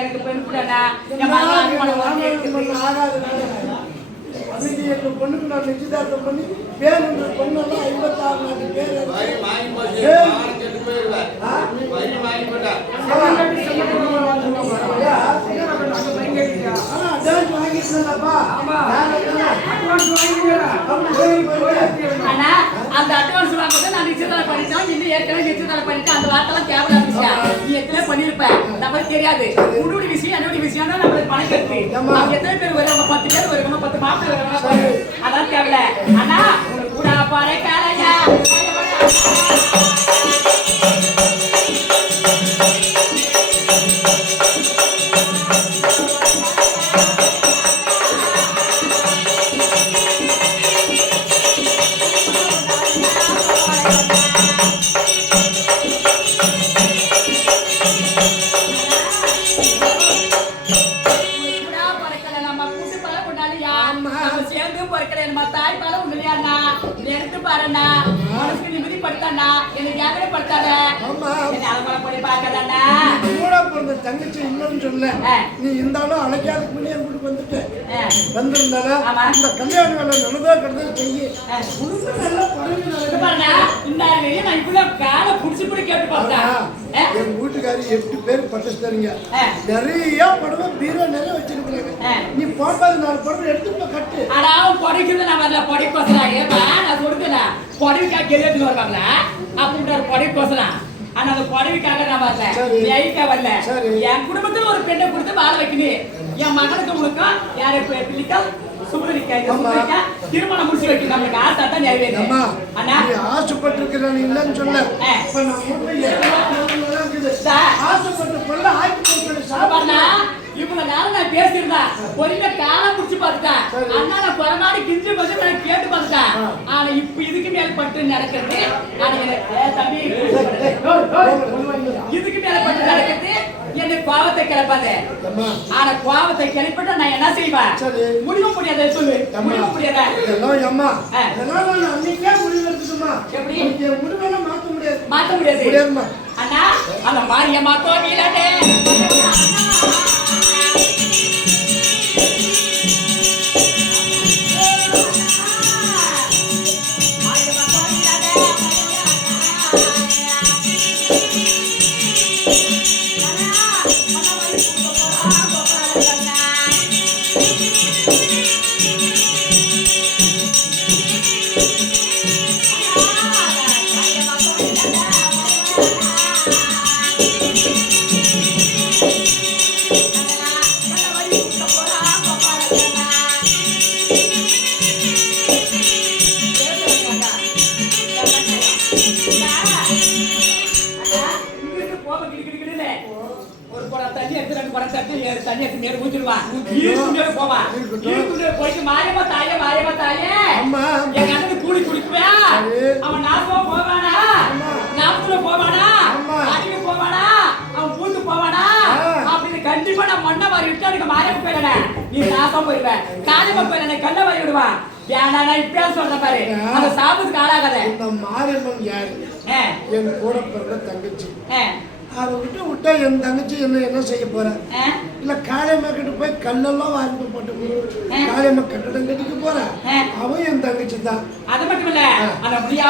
எனக்கு பெண் எங்க பொண்ணுக்கு நான் நிச்சயதார்த்தம் பண்ணி வேணுன்ற பொண்ணெல்லாம் 56 பேர் அந்த அட்வான்ஸ் வாங்குறது நான் நிச்சயதார்த்தம் பண்ணிட்டோம். இன்னும் ஏற்கனவே நிச்சயதார்த்தம் பண்ணிட்டேன். அந்த வார்த்தைலாம் தேவையான விஷயம். நீ எத்தனை பண்ணிருப்ப நம்மளுக்கு தெரியாது. உன்னுடைய விஷயம் என்னுடைய விஷயம் தான் நம்மளுக்கு பணம் கட்டு. நம்ம எத்தனை பேர் வருவாங்க, 10 பேர் வருவாங்க, 10 மாப்பிள்ளை வருவாங்க. அதான் தேவையில்ல. ஆனா உனக்கு கூட பாரு காலையா பாருண்ணா, மனசுக்கு நிம்மதி படுத்தாண்ணா, எனக்கு யாகவே படுத்தாத. என்ன அலமலை போய் பார்க்கதாண்ணா. கூட பிறந்த தங்கச்சி இன்னொன்னு சொல்ல, நீ இருந்தாலும் அழைக்காதுக்கு முன்னே என் வீட்டுக்கு வந்துட்டு வந்திருந்தாலும் இந்த கல்யாணம் வேலை நல்லதா கிடந்தது செய்ய நல்லா பாருண்ணா. இந்த நான் இப்படி காலை புடிச்சு புடி கேட்டு பார்த்தேன். என் வீட்டுக்காரி 8 பேர் பட்டஸ்தரிங்க, நிறைய படவை பீரோ நிறைய வச்சிருக்கிறாங்க. நீ போட்டாது 4 படவை எடுத்து கட்டு. ஆனா படிக்கிறது நான் வரல, படிப்போசலாம். ஏப்பா நான் சொல்றேன், படிவுக்காக கெரியத்துக்கு வருவாங்களா அப்படின்ற ஒரு படிப்போசலாம். ஆனா அந்த படிவுக்காக நான் வரல, ஜெயிக்க வரல. என் குடும்பத்துல ஒரு பெண்ணை கொடுத்து வாழ வைக்கணும். என் மகனுக்கு முழுக்கம் யாரு பிள்ளைகள் திருமணம் முடிச்சு வைக்கணும். நம்மளுக்கு ஆசை தான் நிறைவேறும். ஆனா ஆசைப்பட்டிருக்கிறேன் இல்லைன்னு சொன்ன ஆசைப்பட்ட பொருள் ஆக்கி இவ்வளவு நேரம் நான் பேசியிருந்தேன் பொறுமையா காலம் புடிச்சு பார்த்துட்டேன் அண்ணா நான் குறநாடு கிஞ்சி வந்து நான் கேட்டு பார்த்துட்டேன் ஆனா இப்ப இதுக்கு மேல் பட்டு நடக்கிறது தம்பி இதுக்கு மேல பட்டு நடக்கிறது என்ன கோவத்தை கிளப்பாது ஆனா கோவத்தை கிளப்பிட்டு நான் என்ன செய்வேன் முடிவு முடியாத சொல்லு முடிவு முடியாத மாத்த முடியாது அண்ணா அந்த மாரியம்மா கோவிலாட்டே தண்ணி எடுத்து மேல ஊத்திடுவான் ஈர்த்துட்டே போவான் ஈர்த்துட்டே போயிட்டு மாரியம்மா தாயே எங்க அண்ணன் கூடி குடிக்குவேன் அவன் நாசமா போவானா நாமத்துல போவானா அடிக்க போவானா அவன் பூத்து போவானா அப்படின்னு கண்டிப்பா நான் மண்ணை வாரி விட்டு எனக்கு மாரியம்மா போயிடல நீ நாசமா போயிடுவேன் காரியமா போயிடல கண்ணை வாரி விடுவான் வேணா இப்படியா சொல்ற பாரு அந்த சாபத்துக்கு ஆளாகாத இந்த மாரியம்மன் யாரு என் கூட பிறந்த தங்கச்சி அதை விட்டா என் தங்கச்சி என்ன செய்ய போற இல்ல காளியம்மா கிட்ட போய் கல்லெல்லாம் வாங்கி போட்டு காளியம்மா கட்டடம் கட்டிக்க போற அவன் என் தங்கச்சி தான் அது மட்டும் இல்ல அந்த முடியா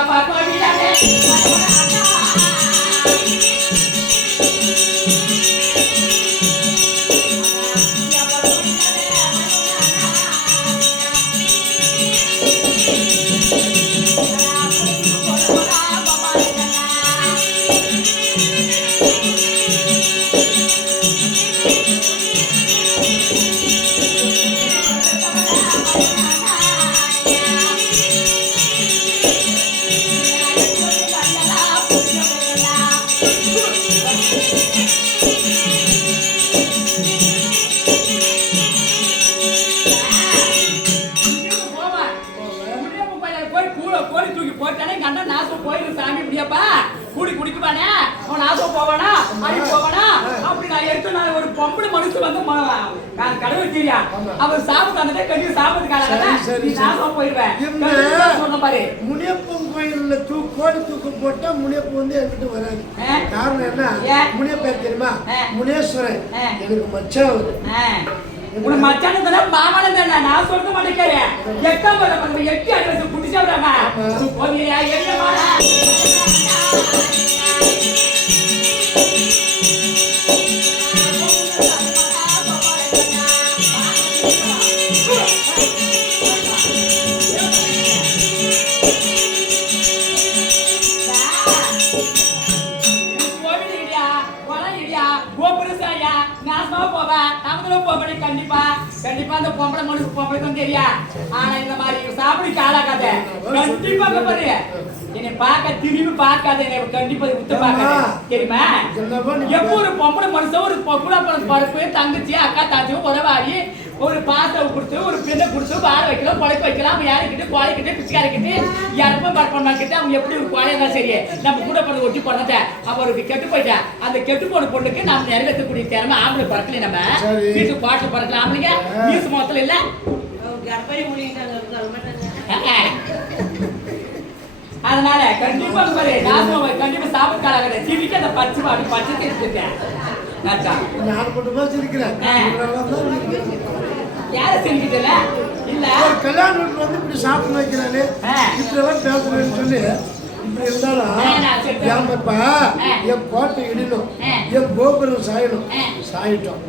கூடி குடிக்குவானே அவன் நாசம் போவானா அடி போவானா அப்படி நான் எடுத்து நான் ஒரு பொம்பளை மனுஷன் வந்து கடவுள் தெரியா அவர் சாப்பிட்டு வந்ததே கட்டி சாப்பிட்டுக்கான நீ நாசம் போயிடுவேன் சொன்ன பாரு முனியப்பன் கோயில்ல கோடி தூக்கம் போட்டா முனியப்பன் வந்து என்கிட்ட வராது காரணம் என்ன முனியப்பேர் தெரியுமா முனேஸ்வரன் எனக்கு மச்சான் அவரு உன மச்சான் தான மாமனன் தான நான் சொல்ல மாட்டேக்கறே எக்கா போல பண்ண எட்டி அட்ரஸ் புடிச்சவராமா போவியா ஏரியமாடா கண்டிப்பா அந்த பொம்பளை மனுஷ பொம்பளைக்கும் தெரியா ஆனா இந்த மாதிரி சாப்பிடி காலாக்காத கண்டிப்பா பாரு என்னை பார்க்க திரும்பி பார்க்காத என்னை கண்டிப்பா உத்து பார்க்காத தெரியுமா எப்போ ஒரு பொம்பளை மனுஷன் ஒரு பொம்பளை பருப்பு தங்கச்சி அக்கா தாச்சி உறவாடி ஒரு பாத்திரம் கொடுத்து ஒரு பெண்ணை கொடுத்து வார வைக்கலாம் பழக்க வைக்கலாம் யாருக்கிட்ட கோழைக்கிட்ட பிச்சுக்காரக்கிட்டு யாருக்கும் பரப்பமாக்கிட்டு அவங்க எப்படி ஒரு கோழையா சரி நம்ம கூட பண்ண ஒட்டி பண்ணத அவருக்கு கெட்டு போயிட்டேன் அந்த கெட்டு போன பொண்ணுக்கு நம்ம நிறைவேற்றக்கூடிய திறமை ஆம்பளை பறக்கல நம்ம வீட்டு பாட்டில் பறக்கலாம் ஆம்பளைங்க நியூஸ் மொத்தம் இல்ல அதனால கண்டிப்பா பாரு நாசம் கண்டிப்பா சாப்பிட்டு காலாக சீவிட்டு அந்த பச்சை அப்படி பச்சை தெரிஞ்சுட்டேன் நான் மட்டுமா சிரிக்கிறேன் யார சிரிக்கிட்டல இல்ல ஒரு கல்யாண வீட்டுல வந்து இப்படி சாப்பிட்டு வைக்கிறானே இப்படி எல்லாம் பேசுறேன்னு சொல்லி இப்படி இருந்தாலும் ஏமாப்பா என் கோட்டை இடினும் என் கோபுரம் சாயணும் சாயிட்டோம்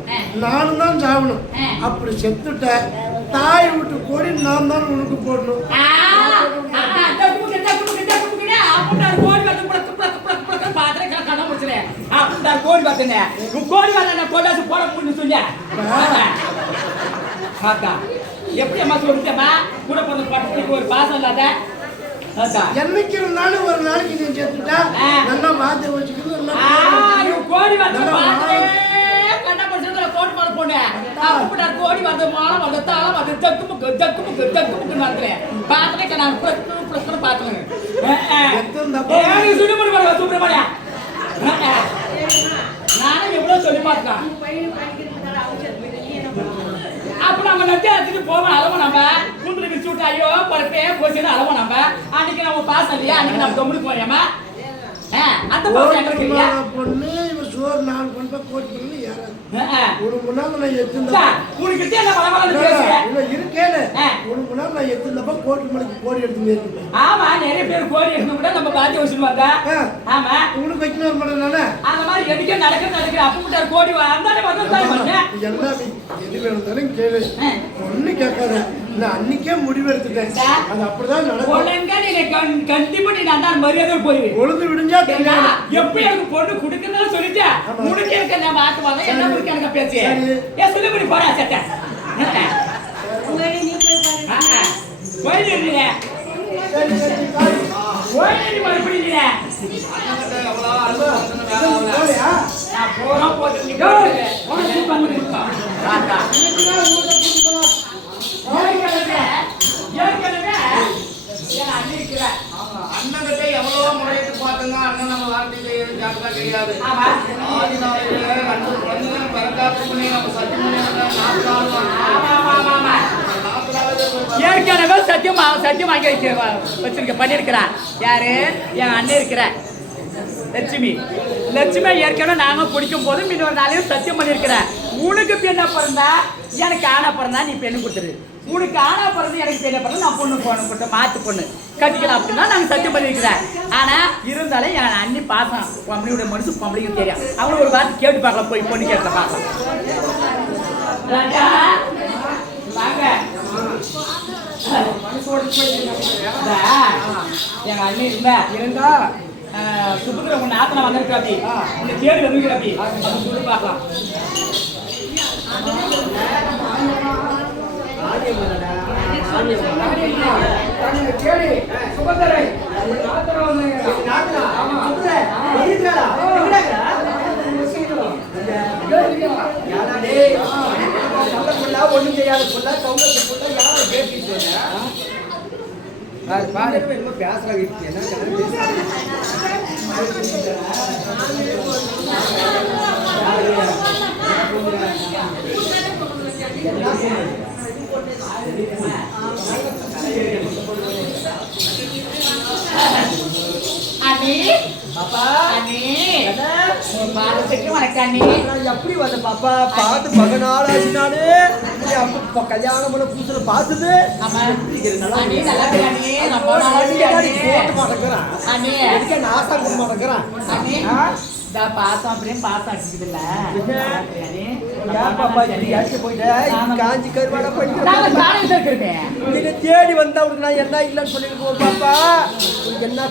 நானும் தான் சாகணும் அப்படி செத்துட்ட தாய் விட்டு கோடி நான் தான் உனக்கு போடணும் கோடி பார்த்தேன் கோடி வாங்க கோடாசு போட முடியும் சொல்லியா எப்படி அம்மா சொல்லிட்டேம்மா கூட பிறந்த பட்டத்துக்கு ஒரு பாசம் இல்லாத என்னைக்கு இருந்தாலும் ஒரு நாளைக்கு நீ செத்துட்டா நல்லா மாத்தி வச்சுக்கணும் கோடி வந்து கண்ணா பசங்களை போட்டு பொண்ணு அப்படிப்பட்ட கோடி வந்து மானம் வந்து தாளம் வந்து தக்கு முக்கு நடத்துறேன் பார்த்துட்டு நான் பிரச்சனை பார்த்துங்க சுடுமணி சுப்பிரமணியா நானும் எவ்வளவு சொல்லி பார்த்தேன் அப்ப நம்ம நத்தியாத்துக்கு போவோம் அளவும் நம்ம குண்டுக்கு சூட்டு ஐயோ பொறுப்பே போச்சுன்னு அளவும் நம்ம அன்னைக்கு நம்ம பாஸ் இல்லையா அன்னைக்கு நம்ம தொம்புக்கு போயமா அந்த பொண்ணு இவ சோறு 4 கொண்டு போய் கோட் பண்ணி ஒரு முன்னாள் நான் எத்துந்தா உனக்கு என்ன பரவாயில்ல பேசுற இல்ல இருக்கேனே ஒரு முன்னாள் நான் எத்துந்தப்ப கோட் மணிக்கு கோடி எடுத்து ஏறிட்டேன் ஆமா நிறைய பேர் கோடி எடுத்து கூட நம்ம பாத்தி வச்சுட்டு வந்தா ஆமா உங்களுக்கு வைக்கணும் பண்ணனானே அந்த மாதிரி எதுக்கே நடக்குது அப்ப கூட கோடி வந்தானே வந்து எல்லாமே எது வேணும்னாலும் கேளு ஒண்ணு கேட்காத நான் அன்னைக்கே முடிவு எடுத்துட்டேன் அது அப்படிதான் நடக்கும் ஒழுங்கா நீ கண்டிப்பா நீ நான் மரியாதை போய் ஒழுங்கு விடுஞ்சா எப்படி எனக்கு பொண்ணு குடுக்கணும்னு சொல்லிட்டு உனக்கு எனக்கு நான் மாத்து வந்தேன் என்ன உனக்கு எனக்கு பேசி ஏன் சொல்லி போய் போறா சட்ட போயிடுறீங்க போயிடு மறுபடியும் நான் போறோம் போட்டு அண்ணன்கிட்ட எவ்வளவோ முறையிட்டு பார்த்தோங்க அண்ணன் நம்ம வார்த்தையில எதுவும் ஜாக்கிரதா கிடையாது ஏற்கனவே சத்தியமாக வச்சிருக்க பண்ணிருக்கிறான் யாரு என் அண்ணன் இருக்கிற லட்சுமி ஏற்கனவே நாங்க குடிக்கும் போது இன்னொரு நாளையும் சத்தியம் பண்ணிருக்கிறேன் உனக்கு பெண்ணா பிறந்தா எனக்கு ஆனா பிறந்தா நீ பெண்ணு கொடுத்துரு உனக்கு ஆனா பிறந்து எனக்கு பெண்ணை பிறந்தா நான் பொண்ணு போட்டு மாத்து பொண்ணு கட்டிக்கலாம் அப்படின்னா நாங்க சத்தியம் பண்ணிருக்கிறேன் ஆனா இருந்தாலும் என் அண்ணி பாசம் பொம்பளையோட மனசு பொம்பளைக்கு தெரியும் அவங்கள ஒரு வார்த்தை கேட்டு பார்க்கலாம் போய் பொண்ணு கேட்க பார்க்கலாம் வாங்க எங்க அண்ணி இருந்தா சுபத்திர உன்னை ஆத்தனை வந்திருக்காப்பி உன்னை தேடி வந்துருக்கிறாப்பி அது சொல்லி பார்க்கலாம் சுபத்திரை ஒண்ணும் செய்யாத புள்ள கவுண்டர் புள்ள யாரும் பேசிட்டு பாரு என்ன பேசுறாங்க எப்படி வந்த பாப்பா பார்த்து மக நாள் ஆச்சுனாலு கல்யாணம் பண்ண புதுசுல பார்த்தது ஆசா கொடுக்க மாட்டேங்கிறான் பாசம் அப்படின்னு பாசம் அடிச்சுக்குதுல்ல காஞ்சி கருவாடா போயிட்டு நீங்க தேடி வந்தா உனக்கு நான் என்ன இல்லைன்னு சொல்லிட்டு பாப்பா உனக்கு என்ன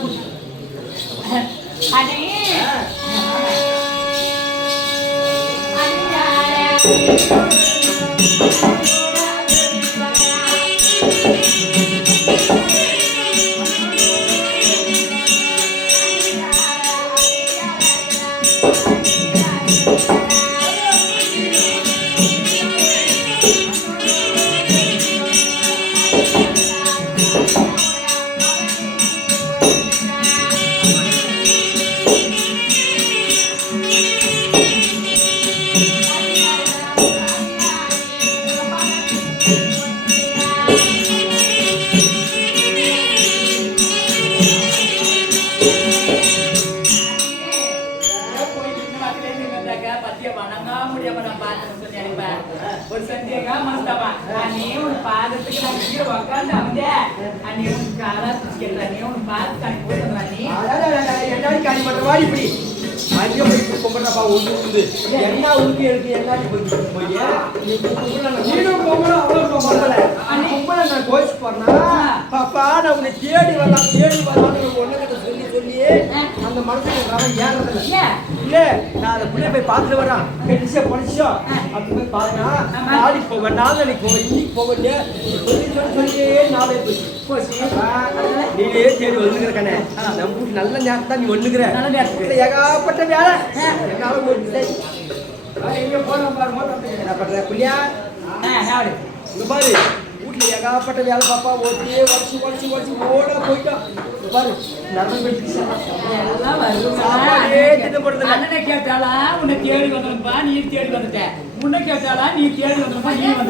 ஒரு சந்தியகா மஸ்தமா அண்ணே ஒரு பாதத்துக்கு நான் கீழே உட்கார்ந்து அவன் அண்ணே உன் காலா பிடிக்கிறேன் அண்ணே உன் பாதத்துக்கு அண்ணே போடுறேன் என்ன காணி பண்றவா இப்படி அங்கே போய் கும்பிட்றப்பா ஒன்று உண்டு என்ன உனக்கு எனக்கு எல்லாத்தையும் போய் கும்பல நான் கோச்சு போறேன்னா பாப்பா நான் உன்னை தேடி வரலாம் ஒன்னுகிட்ட சொல்லி அந்த மனசுக்கு ரவம் ஏறதில்ல இல்ல நான் அந்த பிள்ளைய போய் பார்த்துட்டு வரேன் கெடிச்சா படிச்சோ அப்படி போய் பாருனா நாளைக்கு போவேன் நாளைக்கு போவேன் இன்னைக்கு போவேன் சொல்லியே நாளே போச்சு நீயே தேடி வந்துக்கிற கண்ணே நம்ம நல்ல நேரத்தை நீ ஒண்ணுக்கிற ஏகாப்பட்ட வேலை என்னால எங்கே போகலாம் பாருங்க தம்பி. என்ன பண்ற புள்ளியா? யாரு இங்க பாரு, வீட்டுல ஏகாப்பட்ட வேலை பாப்பா ஓட்டியே வச்சு ஓட போயிட்டான். இங்க பாரு, நரம்பு வெட்டிடுச்சு. எல்லாம் வருது. சாப்பாடே தின்னப்படுறது இல்ல. அண்ணனை கேட்டாளா உன்னை தேடி வந்தப்பா நீ தேடி வந்துட்ட. உன்னை கேட்டாளா நீ தேடி வந்தப்பா நீ வந்து